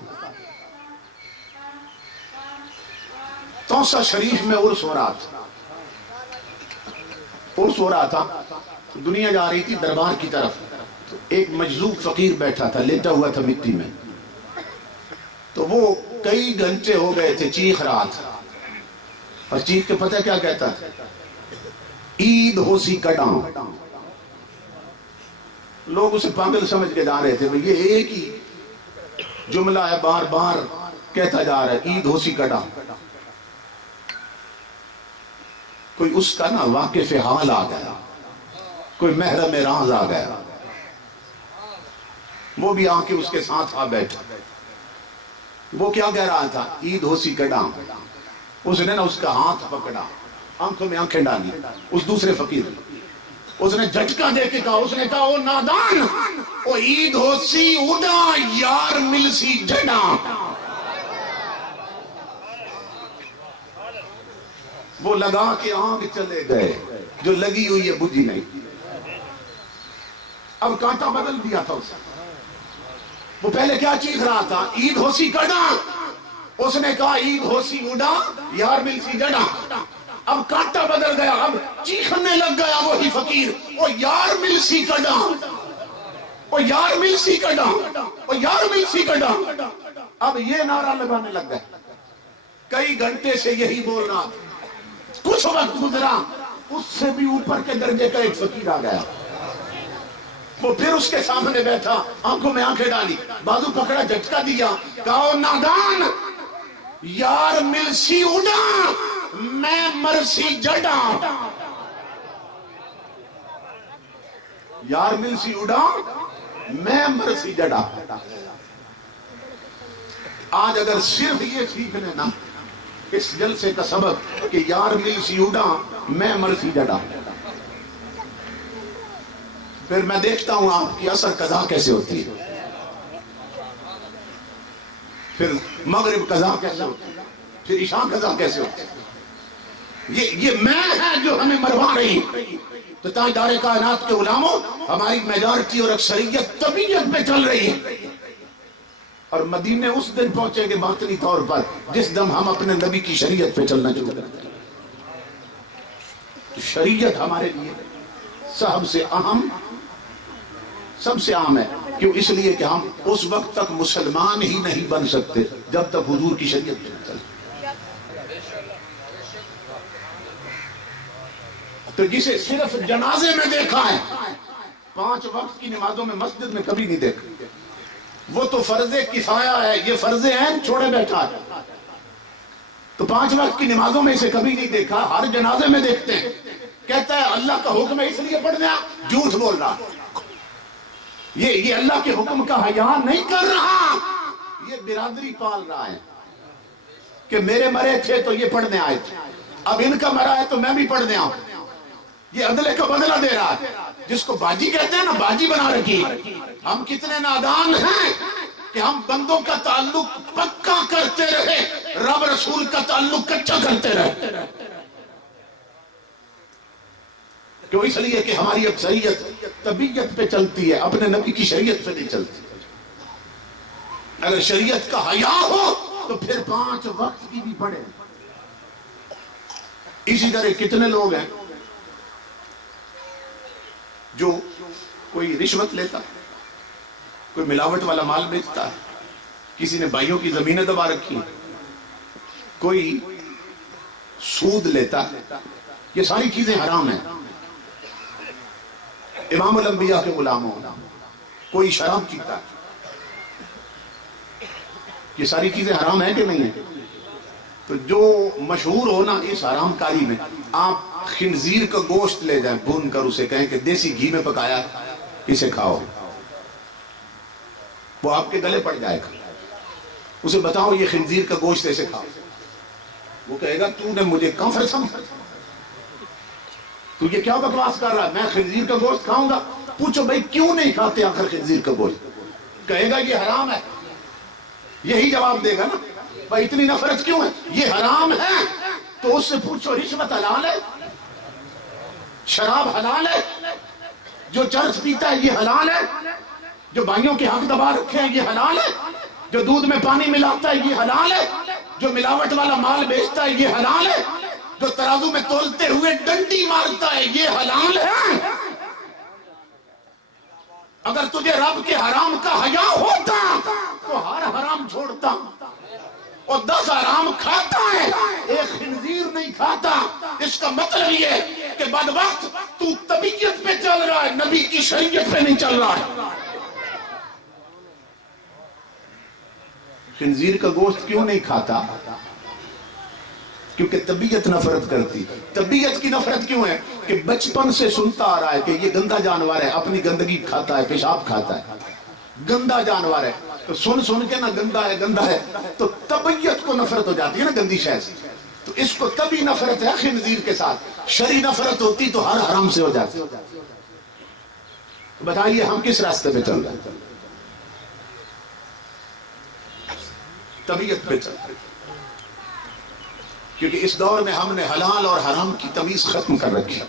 توسا شریف میں عرس ہو رہا تھا, عرس ہو رہا تھا, دنیا جا رہی تھی دربار کی طرف. تو ایک مجذوب فقیر بیٹھا تھا, لیٹا ہوا تھا مٹی میں. تو وہ کئی گھنٹے ہو گئے تھے چیخ رہا تھا, اور چیخ کے پتہ کیا کہتا ہے؟ عید ہو سی کڈاں. لوگ اسے پاگل سمجھ کے جا رہے تھے، یہ ایک ہی جملہ ہے، بار بار کہتا جا رہا ہے عید ہو سی کڈاں. کوئی اس کا نا واقف حال آ گیا، کوئی محرم راز آ گیا، وہ بھی آ کے اس کے ساتھ آ بیٹھا. وہ کیا کہہ رہا تھا؟ عید ہو سی کڈاں. اس نے نا اس کا ہاتھ پکڑا، آنکھوں میں آنکھیں ڈالی اس دوسرے فقیر. اس نے جھٹکا دے کے کہا، اس نے کہا او نادان، او عید ہو سی اڑا یار مل سی جڑا. وہ لگا کے آگ چلے گئے، جو لگی ہوئی ہے بجھی نہیں. اب کانٹا بدل دیا تھا اس نے. وہ پہلے کیا چیخ رہا تھا؟ عید ہو سی کڈا. اس نے کہا عید ہو سی اڑا یار مل سی جڑا. اب کانٹا بدل گیا، اب چیخنے لگ گیا وہی فقیر، او یار مل سی کڈا، او یار مل سی کڈا، او یار مل سی کڈا. اب یہ نعرہ لگانے لگ گئے. کئی گھنٹے سے یہی بول رہا. کچھ وقت گزرا، اس سے بھی اوپر کے درجے کا ایک فقیر آ گیا. وہ پھر اس کے سامنے بیٹھا، آنکھوں میں آنکھیں ڈالی، بازو پکڑا، جھٹکا دیا، کہا نادان یار مل سی اڑا میں مرسی جڑا. یار مل سی اڑا میں مرسی جڑا. آج اگر صرف یہ سیکھ لینا اس جلسے کا سبب کہ یار مل سی اڑا میں مرسی جڑا، پھر میں دیکھتا ہوں آپ کی اثر قضا کیسے ہوتی ہے، پھر مغرب قضا کیسے ہوتی ہے، پھر عشاء قضا کیسے ہوتی ہے. یہ میں ہے جو ہمیں مروا رہی. تو تاجدار کائنات کے غلاموں، ہماری میجارٹی اور اکثریت طبیعت پہ چل رہی ہے. اور مدینے اس دن پہنچیں گے باطنی طور پر جس دم ہم اپنے نبی کی شریعت پہ چلنا شروع کریں گے. شریعت ہمارے لیے سب سے اہم، سب سے اہم ہے. کیوں؟ اس لیے کہ ہم اس وقت تک مسلمان ہی نہیں بن سکتے جب تک حضور کی شریعت پہ چلے. تو جسے صرف جنازے میں دیکھا ہے، 5 وقت کی نمازوں میں مسجد میں کبھی نہیں دیکھا، وہ تو فرض کفایہ ہے، یہ فرض عین چھوڑے بیٹھا ہے. تو 5 وقت کی نمازوں میں اسے کبھی نہیں دیکھا، ہر جنازے میں دیکھتے ہیں. کہتا ہے اللہ کا حکم ہے اس لیے پڑھنا. جھوٹ بول رہا. یہ اللہ کے حکم کا حیا نہیں کر رہا، یہ برادری پال رہا ہے کہ میرے مرے تھے تو یہ پڑھنے آئے تھے، اب ان کا مرا ہے تو میں بھی پڑھنے آؤں. یہ عدلے کا بدلہ دے رہا ہے. جس کو باجی کہتے ہیں نا، باجی بنا رکھی. ہم کتنے نادان ہیں کہ ہم بندوں کا تعلق پکا کرتے رہے، رب رسول کا تعلق کچا کرتے رہے. کیوں؟ اس لیے کہ ہماری اکثریت طبیعت پہ چلتی ہے، اپنے نبی کی شریعت پہ نہیں چلتی. اگر شریعت کا حیا ہو تو پھر 5 وقت کی بھی پڑھے. اسی طرح کتنے لوگ ہیں جو کوئی رشوت لیتا ہے، کوئی ملاوٹ والا مال بیچتا ہے، کسی نے بھائیوں کی زمینیں دبا رکھی، کوئی سود لیتا ہے. یہ ساری چیزیں حرام ہیں. امام الانبیاء کے غلاموں، کوئی شراب پیتا ہے، یہ ساری چیزیں حرام ہیں کہ نہیں ہیں؟ تو جو مشہور ہونا اس حرام کاری میں، آپ خنزیر کا گوشت لے جائیں بھون کر، اسے کہیں کہ دیسی گھی میں پکایا اسے کھاؤ، وہ آپ کے گلے پڑ جائے گا. اسے بتاؤ یہ خنزیر کا گوشت ایسے کھاؤ، وہ کہے گا تو نے مجھے کافر سمجھا، تو یہ کیا بکواس کر رہا ہے، میں خنزیر کا گوشت کھاؤں گا. پوچھو بھائی کیوں نہیں کھاتے آخر خنزیر کا گوشت؟ کہے گا یہ حرام ہے. یہی جواب دے گا نا، بھائی اتنی نفرت کیوں ہے؟ یہ حرام ہے. تو اس سے پوچھو رشوت حلال ہے، شراب حلال ہے، جو چرس پیتا ہے یہ حلال ہے، جو بھائیوں کے حق دبا رکھے ہیں یہ حلال ہے، جو دودھ میں پانی ملاتا ہے یہ حلال ہے، جو ملاوٹ والا مال بیچتا ہے یہ حلال ہے، جو ترازو میں تولتے ہوئے ڈنڈی مارتا ہے یہ حلال ہے. اگر تجھے رب کے حرام کا حیا ہوتا تو ہر حرام چھوڑتا. اور 10 حرام کھاتا ہے، ایک خنزیر نہیں کھاتا، اس کا مطلب یہ کہ بدبخت تو طبیعت پہ چل رہا ہے، نبی کی شریعت پہ نہیں چل رہا ہے۔ خنزیر کا گوشت کیوں نہیں کھاتا؟ کیونکہ طبیعت نفرت کرتی۔ طبیعت کی نفرت کیوں ہے؟ کہ بچپن سے سنتا آ رہا ہے کہ یہ گندا جانور ہے، اپنی گندگی کھاتا ہے، پیشاب کھاتا ہے، گندا جانور ہے، تو سن کے نا گندا ہے تو طبیعت کو نفرت ہو جاتی ہے نا گندی شے سے، تو اس کو تبھی نفرت ہے خنزیر کے ساتھ۔ شرعی نفرت ہوتی تو ہر حرام سے ہو جاتی۔ تو بتائیے ہم کس راستے پہ چل رہے ہیں؟ طبیعت پہ چل رہے ہیں، کیونکہ اس دور میں ہم نے حلال اور حرام کی تمیز ختم کر رکھی،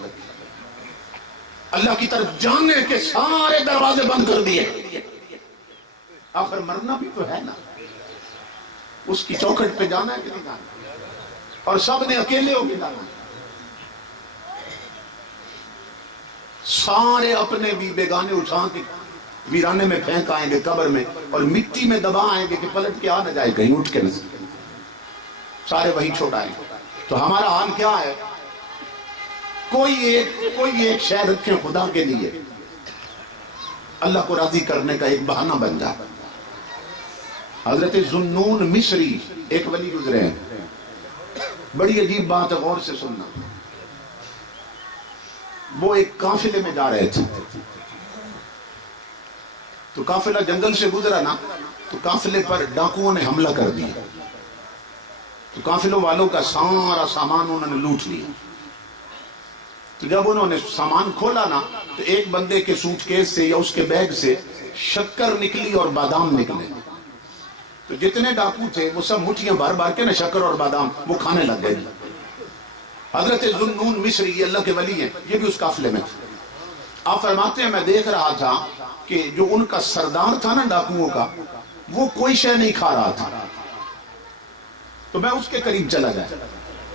اللہ کی طرف جانے کے سارے دروازے بند کر دیے۔ آخر مرنا بھی تو ہے نا، اس کی چوکھٹ پہ جانا ہے کہ نہیں جانا، اور سب نے اکیلے ہو کے جانا۔ سارے اپنے بھی بیگانے اٹھا کے ویرانے میں پھینک آئیں گے قبر میں، اور مٹی میں دبا آئیں گے کہ پلٹ کے آ نہ جائے کہیں اٹھ کے نہ، سارے وہی چھوڑائیں گے۔ تو ہمارا حال کیا ہے؟ کوئی ایک شے رکھیں خدا کے لیے، اللہ کو راضی کرنے کا ایک بہانہ بن جائے۔ حضرت ذوالنون مصری ایک ولی گزرے ہیں، بڑی عجیب بات ہے، غور سے سننا۔ وہ ایک قافلے میں جا رہے تھے، تو قافلہ جنگل سے گزرا نا، تو قافلے پر ڈاکوؤں نے حملہ کر دیا، تو قافلوں والوں کا سارا سامان انہوں نے لوٹ لیا۔ تو جب انہوں نے سامان کھولا نا، تو ایک بندے کے سوٹ کیس سے یا اس کے بیگ سے شکر نکلی اور بادام نکلے۔ تو جتنے ڈاکو تھے وہ سب مٹھیاں بھر بھر کے نا شکر اور بادام وہ کھانے لگ گئے۔ حضرت ذوالنون مصری یہ اللہ کے ولی ہیں، یہ بھی اس قافلے میں تھے۔ آپ فرماتے ہیں میں دیکھ رہا تھا کہ جو ان کا سردار تھا نا ڈاکوؤں کا، وہ کوئی شے نہیں کھا رہا تھا، تو میں اس کے قریب چلا گیا۔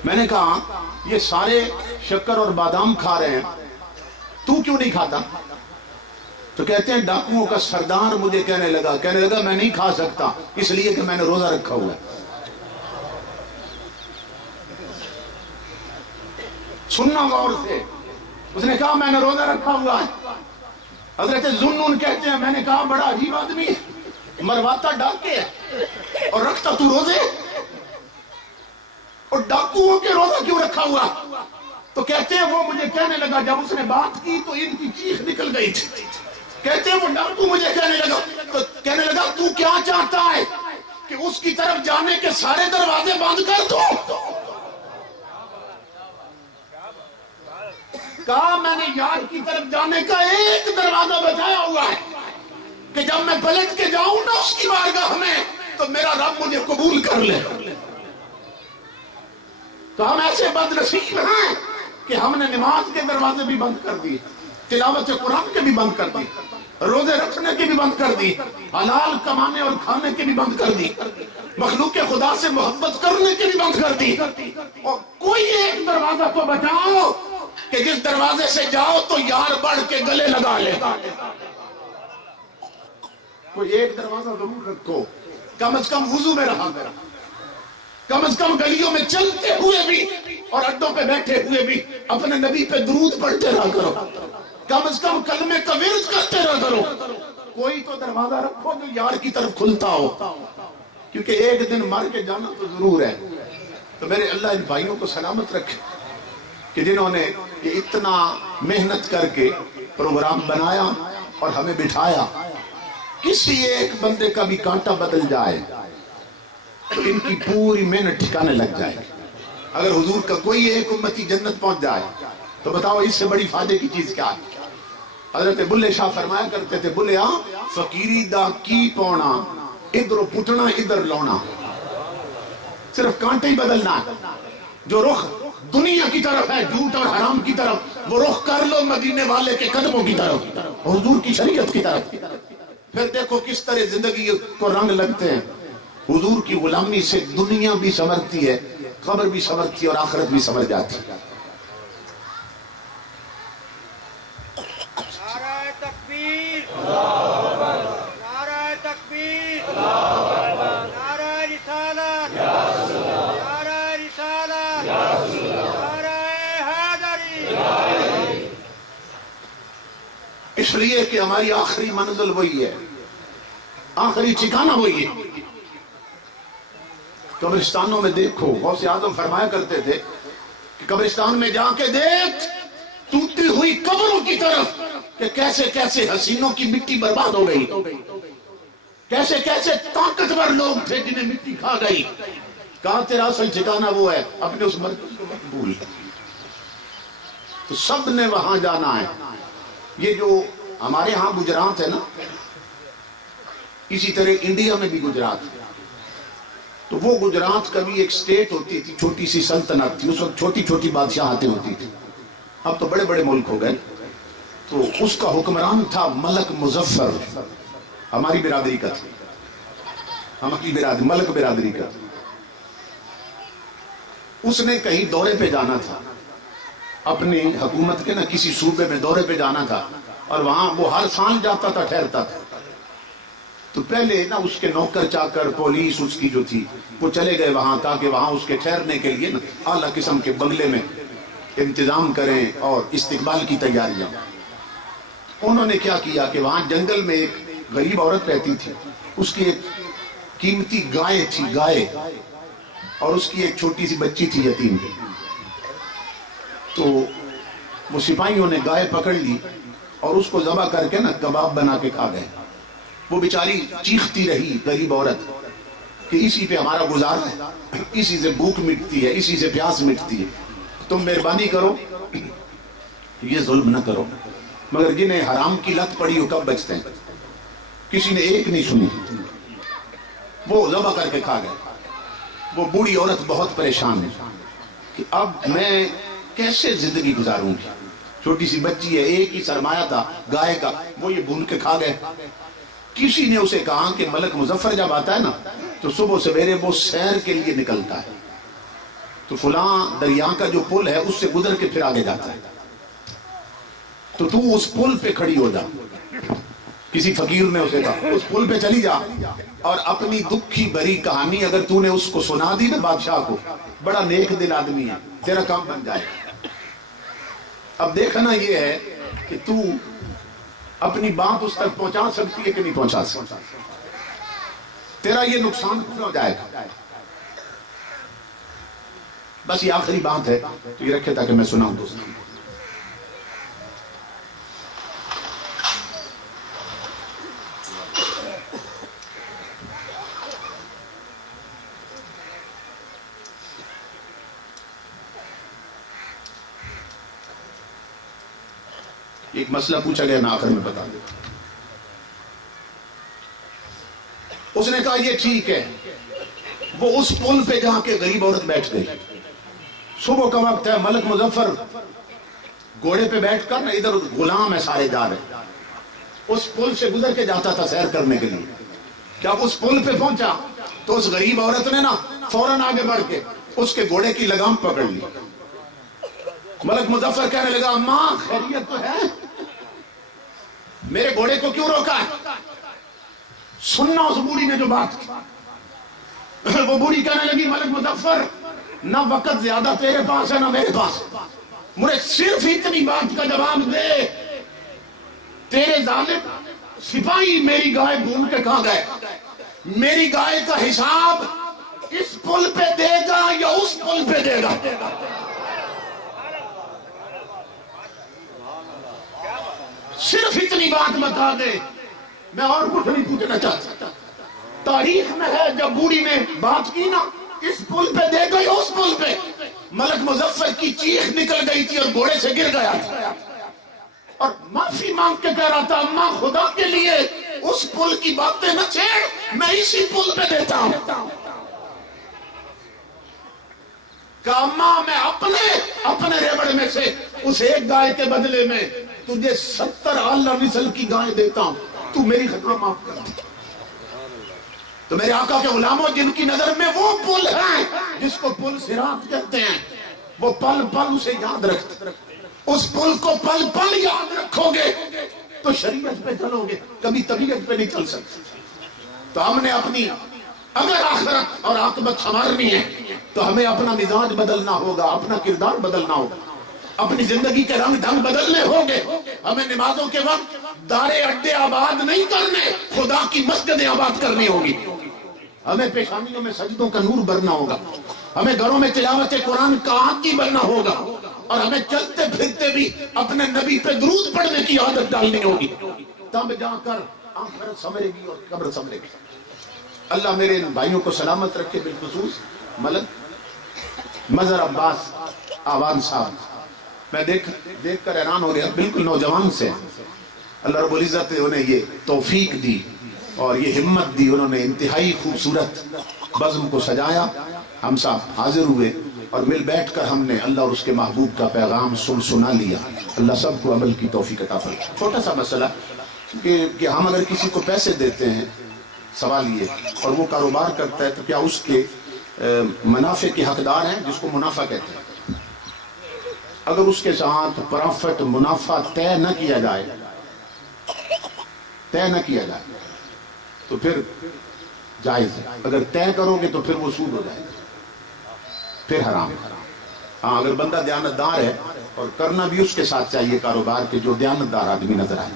میں نے کہا یہ سارے شکر اور بادام کھا رہے ہیں، تو کیوں نہیں کھاتا؟ تو کہتے ہیں ڈاکوؤں کا سردار مجھے کہنے لگا میں نہیں کھا سکتا، اس لیے کہ میں نے روزہ رکھا ہوا ہے۔ سننا غور سے، اس نے کہا میں نے روزہ رکھا ہوا ہے۔ حضرت ذوالنون کہتے ہیں میں نے کہا بڑا عجیب آدمی ہے، مرواتا ڈاکے ہے اور رکھتا تو روزے، اور ڈاکوؤں کے روزہ کیوں رکھا ہوا؟ تو کہتے ہیں وہ مجھے کہنے لگا، جب اس نے بات کی تو ان کی چیخ نکل گئی تھی۔ کہتے ہیں وہ ڈاکو مجھے کہنے لگا تو کیا چاہتا ہے کہ اس کی طرف جانے کے سارے دروازے بند کر دوں؟ کہا میں نے یار کی طرف جانے کا ایک دروازہ بچایا ہوا ہے کہ جب میں پلٹ کے جاؤں نا اس کی بارگاہ میں تو میرا رب مجھے قبول کر لے۔ تو ہم ایسے بد نصیب ہیں کہ ہم نے نماز کے دروازے بھی بند کر دیے، تلاوت قرآن کے بھی بند کر دی، روزے رکھنے کے بھی بند کر دی، حلال کمانے اور کھانے کے بھی بند کر دی، مخلوق خدا سے محبت کرنے کے بھی بند کر دی۔ اور کوئی ایک دروازہ تو بچاؤ کہ جس دروازے سے جاؤ تو یار بڑھ کے گلے لگا لے۔ کوئی ایک دروازہ ضرور رکھو، کم از کم وضو میں رہا کرو، کم از کم گلیوں میں چلتے ہوئے بھی اور اڈوں پہ بیٹھے ہوئے بھی اپنے نبی پہ درود پڑھتے رہا کرو، کم از کم کلمے کا ورد کرتے رہا کرو۔ کوئی تو دروازہ رکھو جو یار کی طرف کھلتا ہو، کیونکہ ایک دن مر کے جانا تو ضرور ہے۔ تو میرے اللہ ان بھائیوں کو سلامت رکھے کہ جنہوں نے یہ اتنا محنت کر کے پروگرام بنایا اور ہمیں بٹھایا۔ کسی ایک بندے کا بھی کانٹا بدل جائے تو ان کی پوری محنت ٹھکانے لگ جائے۔ اگر حضور کا کوئی ایک امتی جنت پہنچ جائے تو بتاؤ اس سے بڑی فائدے کی چیز کیا ہے؟ حضرت بلے شاہ فرمایا کرتے تھے، بلیا فقیری دا کی پونا، ادھر پٹنا ادھر لونا، صرف کانٹے ہی بدلنا ہے۔ جو رخ دنیا کی طرف ہے، جھوٹ اور حرام کی طرف، وہ رخ کر لو مدینے والے کے قدموں کی طرف، حضور کی شریعت کی طرف۔ پھر دیکھو کس طرح زندگی کو رنگ لگتے ہیں۔ حضور کی غلامی سے دنیا بھی سنورتی ہے، قبر بھی سنورتی ہے اور آخرت بھی سنور جاتی ہے۔ نعرہ تکبیر، نعرہ تکبیر، نعرہ رسالت۔ اس لیے کہ ہماری آخری منزل وہی ہے، آخری ٹھکانہ وہی ہے۔ قبرستانوں میں دیکھو، غوث اعظم فرمایا کرتے تھے کہ قبرستان میں جا کے دیکھ ٹوٹی ہوئی قبروں کی طرف کہ کیسے کیسے حسینوں کی مٹی برباد ہو گئی، کیسے کیسے طاقتور لوگ تھے جنہیں مٹی کھا گئی۔ کہاں تیرا اصل ٹھکانہ وہ ہے، اپنے اس مرکز کو مت بھول۔ تو سب نے وہاں جانا ہے۔ یہ جو ہمارے ہاں گجرات ہے نا، اسی طرح انڈیا میں بھی گجرات ہے۔ تو وہ گجرات کا بھی ایک سٹیٹ ہوتی تھی، چھوٹی سی سلطنت تھی، اس وقت چھوٹی چھوٹی بادشاہتیں ہوتی تھی، اب تو بڑے بڑے ملک ہو گئے۔ تو اس کا حکمران تھا ملک مظفر، ہماری برادری کا تھا، ہماری برادری ملک برادری کا۔ اس نے کہیں دورے پہ جانا تھا، اپنی حکومت کے نا کسی صوبے میں دورے پہ جانا تھا، اور وہاں وہ ہر سال جاتا تھا، ٹھہرتا تھا۔ تو پہلے نا اس کے نوکر چاکر، پولیس اس کی جو تھی، وہ چلے گئے وہاں تاکہ وہاں اس کے ٹھہرنے کے لیے نا اعلیٰ قسم کے بنگلے میں انتظام کریں اور استقبال کی تیاریاں۔ انہوں نے کیا کیا کہ وہاں جنگل میں ایک غریب عورت رہتی تھی، اس کی ایک قیمتی گائے تھی، گائے، اور اس کی ایک چھوٹی سی بچی تھی یتیم۔ تو وہ سپاہیوں نے گائے پکڑ لی اور اس کو ذبح کر کے نا کباب بنا کے کھا گئے۔ وہ بیچاری چیختی رہی غریب عورت کہ اسی پہ ہمارا گزارا ہے، اسی سے بھوک مٹتی ہے، اسی سے پیاس مٹتی ہے، تم مہربانی کرو یہ ظلم نہ کرو۔ مگر جنہیں حرام کی لت پڑی ہو کب بچتے ہیں؟ کسی نے ایک نہیں سنی، وہ ذبح کر کے کھا گئے۔ وہ بوڑھی عورت بہت پریشان ہے کہ اب میں کیسے زندگی گزاروں گی، چھوٹی سی بچی ہے، ایک ہی سرمایہ تھا گائے کا، وہ یہ بھون کے کھا گئے۔ کسی نے اسے کہا کہ ملک مظفر جب آتا ہے نا تو صبح سویرے وہ سیر کے لیے نکلتا ہے، تو فلاں دریا کا جو پل ہے اس سے گزر کے پھر آگے جاتا ہے، تو تو اس پل پہ کھڑی ہو جا۔ کسی فقیر نے اسے کہا اس پل پہ چلی جا اور اپنی دکھی بھری کہانی اگر تو نے اس کو سنا دی نا بادشاہ کو، بڑا نیک دل آدمی ہے، تیرا کام بن جائے۔ اب دیکھنا یہ ہے کہ تو اپنی بات اس تک پہنچا سکتی ہے کہ نہیں پہنچا سکتی، تیرا یہ نقصان ہو جائے گا۔ بس یہ آخری بات ہے تو یہ رکھے تاکہ میں سناؤں دوستوں۔ ایک مسئلہ پوچھا گیا، میں آخر میں بتا دوں۔ اس نے کہا یہ ٹھیک ہے، وہ اس پل پہ جا کے غریب عورت بیٹھ گئی، صبح کا وقت ہے، ملک مظفر گھوڑے پہ بیٹھ کر نا ادھر غلام ہے سارے جا رہے، اس پل سے گزر کے جاتا تھا سیر کرنے کے لیے۔ جب اس پل پہ پہنچا تو اس غریب عورت نے نا فوراً آگے بڑھ کے اس کے گھوڑے کی لگام پکڑ لی۔ ملک مظفر کہنے لگا ماں خیریت تو ہے، میرے گھوڑے کو کیوں روکا ہے؟ سننا اس بوڑھی نے جو بات کی۔ وہ بوڑھی کہنے لگی ملک مظفر نہ وقت زیادہ تیرے پاس ہے نہ میرے پاس، مجھے صرف اتنی بات کا جواب دے، تیرے ظالم سپاہی میری گائے بھون کے کھا گئے، میری گائے کا حساب اس پل پہ دے گا یا اس پل پہ دے گا؟ صرف اتنی بات بتا دے، میں اور کچھ نہیں پوچھنا چاہتا۔ تاریخ میں ہے جب بوڑھی نے بات کی نا اس پل پہ دے گا یا اس پل پہ، ملک مظفر کی چیخ نکل گئی تھی اور گھوڑے سے گر گیا تھا اور معافی مانگ کے کہہ رہا تھا اماں خدا کے لیے اس پل کی باتیں نہ چھیڑ، میں اسی پل پہ دیتا ہوں۔ کہ اماں میں اپنے ریوڑ میں سے اس ایک گائے کے بدلے میں تجھے 70 اعلیٰ نسل کی گائے دیتا ہوں، تو میری خطرہ معاف کر دی۔ تو میرے آقا کے غلاموں جن کی نظر میں وہ پل ہے جس کو پل صراط کہتے ہیں، وہ پل پل اسے یاد رکھتے، اس پل کو پل پل یاد رکھو گے تو شریعت پہ چلو گے، کبھی طبیعت پہ نہیں چل سکتے۔ تو ہم نے اپنی اگر آخرت اور عاقبت سنوارنی ہے تو ہمیں اپنا مزاج بدلنا ہوگا، اپنا کردار بدلنا ہوگا، اپنی زندگی کے رنگ ڈھنگ بدلنے ہوں گے۔ ہمیں نمازوں کے وقت دارے اڈے آباد نہیں کرنے، خدا کی مسجدیں آباد کرنی ہوگی. ہمیں پیشانیوں میں سجدوں کا نور بھرنا ہوگا، ہمیں گھروں میں تلاوت قرآن کا عادی بننا ہوگا، اور ہمیں چلتے پھرتے بھی اپنے نبی پہ درود پڑھنے کی عادت ڈالنی ہوگی. تب جا کر آخرت سمرے گی اور قبر سمرے گی. اللہ میرے ان بھائیوں کو سلامت رکھے، بالخصوص ملک مظہر عباس آوان صاحب. میں دیکھ کر حیران ہو گیا، بالکل نوجوان سے اللہ رب العزت نے انہیں یہ توفیق دی اور یہ ہمت دی. انہوں نے انتہائی خوبصورت بزم کو سجایا. ہم صاحب حاضر ہوئے اور مل بیٹھ کر ہم نے اللہ اور اس کے محبوب کا پیغام سنا لیا. اللہ سب کو عمل کی توفیق عطا فرمائے. چھوٹا سا مسئلہ کہ ہم اگر کسی کو پیسے دیتے ہیں، سوال یہ، اور وہ کاروبار کرتا ہے، تو کیا اس کے منافع کے حقدار ہیں، جس کو منافع کہتے ہیں؟ اگر اس کے ساتھ پرافٹ منافع طے نہ کیا جائے تو پھر جائز ہے. اگر طے کرو گے تو پھر وہ سود ہو جائے گا، پھر حرام ہے. ہاں اگر بندہ دیانتدار ہے، اور کرنا بھی اس کے ساتھ چاہیے کاروبار کے جو دیانتدار آدمی نظر آئے.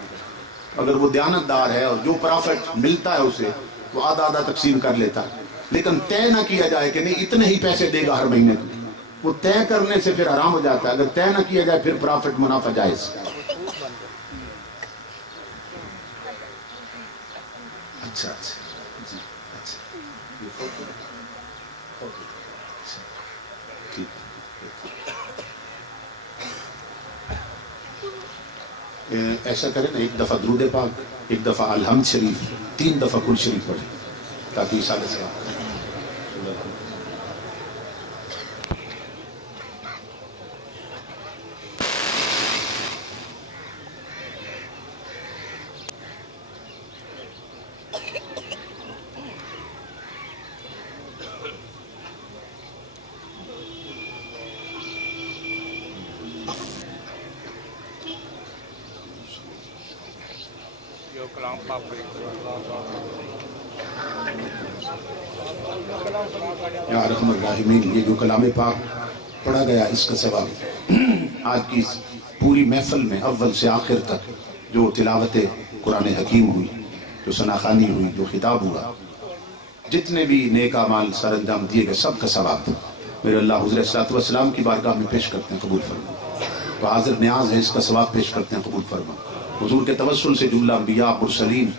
اگر وہ دیانتدار ہے اور جو پرافٹ ملتا ہے اسے وہ آدھا آدھا تقسیم کر لیتا ہے، لیکن طے نہ کیا جائے کہ نہیں اتنے ہی پیسے دے گا ہر مہینے کو، وہ طے کرنے سے پھر حرام ہو جاتا ہے. اگر طے نہ کیا جائے پھر پرافٹ منافع جائز. اچھا ایسا کریں نا، ایک دفعہ درود پاک، ایک دفعہ الحمد شریف، 3 دفعہ کل شریف پڑھیں تاکہ سارے سے کلام پاک یا ارحم الراحمین. یہ جو کلام پاک پڑھا گیا اس کا ثواب آج کی اس پوری محفل میں اول سے آخر تک جو تلاوت قرآن حکیم ہوئی، جو ثناخوانی ہوئی، جو خطاب ہوا، جتنے بھی نیک اعمال سر انجام دیے گئے، سب کا ثواب میرے اللہ حضور صلی اللہ علیہ وسلم کی بارگاہ میں پیش کرتے ہیں، قبول فرما. وہ حاضر نیاز ہے، اس کا ثواب پیش کرتے ہیں، قبول فرما. حضور کے توسل سے جملہ انبیاء مرسلین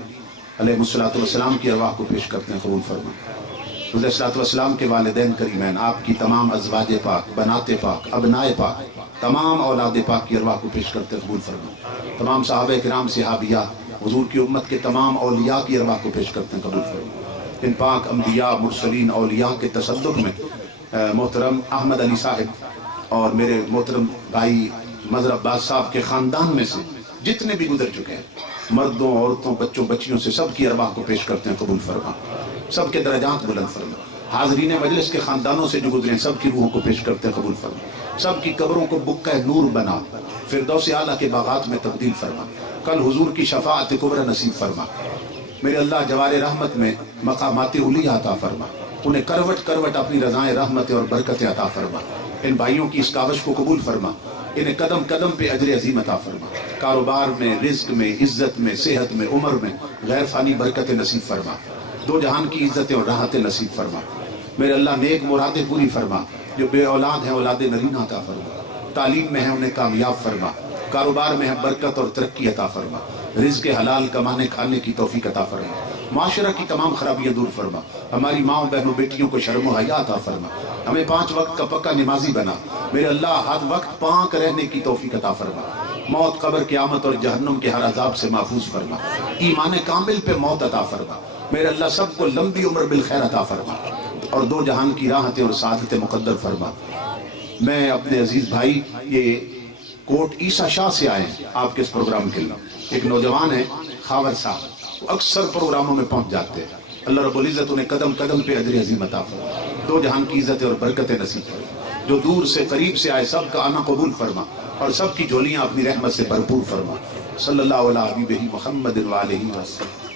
علیہ السلام کی ارواح کو پیش کرتے ہیں، قبول فرما. حضور صلی اللہ علیہ وسلم کے والدین کریمین، آپ کی تمام ازواج پاک، بنات پاک، ابنائے پاک، تمام اولاد پاک کی ارواح کو پیش کرتے ہیں، قبول فرما. تمام صحابہ کرام، صحابیات، حضور کی امت کے تمام اولیاء کی ارواح کو پیش کرتے ہیں، قبول فرما. ان پاک انبیاء مرسلین اولیاء کے تصدق میں محترم احمد علی صاحب اور میرے محترم بھائی مظہر عباس صاحب کے خاندان میں سے جتنے بھی گزر چکے ہیں، مردوں، عورتوں، بچوں، بچیوں سے، سب کی ارواح کو پیش کرتے ہیں، قبول فرما. سب کے درجات بلند فرما. حاضرین مجلس کے خاندانوں سے جو گزرے ہیں، سب کی روحوں کو پیش کرتے ہیں، قبول فرما. سب کی قبروں کو بکہ نور بنا، فردوس اعلیٰ کے باغات میں تبدیل فرما. کل حضور کی شفاعت کبریٰ نصیب فرما. میرے اللہ جوار رحمت میں مقامات علیٰ عطا فرما. انہیں کروٹ کروٹ اپنی رضائیں رحمت اور برکت عطا فرما. ان بھائیوں کی اس کاوش کو قبول فرما. انہیں قدم قدم پہ اجر عظیم عطا فرما. کاروبار میں، رزق میں، عزت میں، صحت میں، عمر میں غیر فانی برکت نصیب فرما. دو جہان کی عزتیں اور راحتیں نصیب فرما. میرے اللہ نیک مرادیں پوری فرما. جو بے اولاد ہیں اولاد نرینہ عطا فرما. تعلیم میں ہیں انہیں کامیاب فرما. کاروبار میں ہے برکت اور ترقی عطا فرما. رزق حلال کمانے کھانے کی توفیق عطا فرما. معاشرہ کی تمام خرابیاں دور فرما. ہماری ماں بہنوں بیٹیوں کو شرم و حیا عطا فرما. ہمیں 5 وقت کا پکا نمازی بنا. میرے اللہ ہر وقت پاک رہنے کی توفیق عطا فرما. موت، قبر، قیامت اور جہنم کے ہر عذاب سے محفوظ فرما. ایمان کامل پہ موت عطا فرما. میرے اللہ سب کو لمبی عمر بالخیر عطا فرما اور دو جہان کی راحتیں اور سعادتیں مقدر فرما. میں اپنے عزیز بھائی یہ کوٹ عیسیٰ شاہ سے آئے ہیں آپ کے اس پروگرام کے لیے. ایک نوجوان ہے خاور صاحب، وہ اکثر پروگراموں میں پہنچ جاتے ہیں. اللہ رب العزت انہیں قدم قدم پہ اجر عظیم عطا فرما. دو جہان کی عزت اور برکت نصیب فرما. جو دور سے قریب سے آئے سب کا آنا قبول فرما اور سب کی جھولیاں اپنی رحمت سے بھرپور فرما. صلی اللہ علیہ وسلم محمد وآلہ وسلم.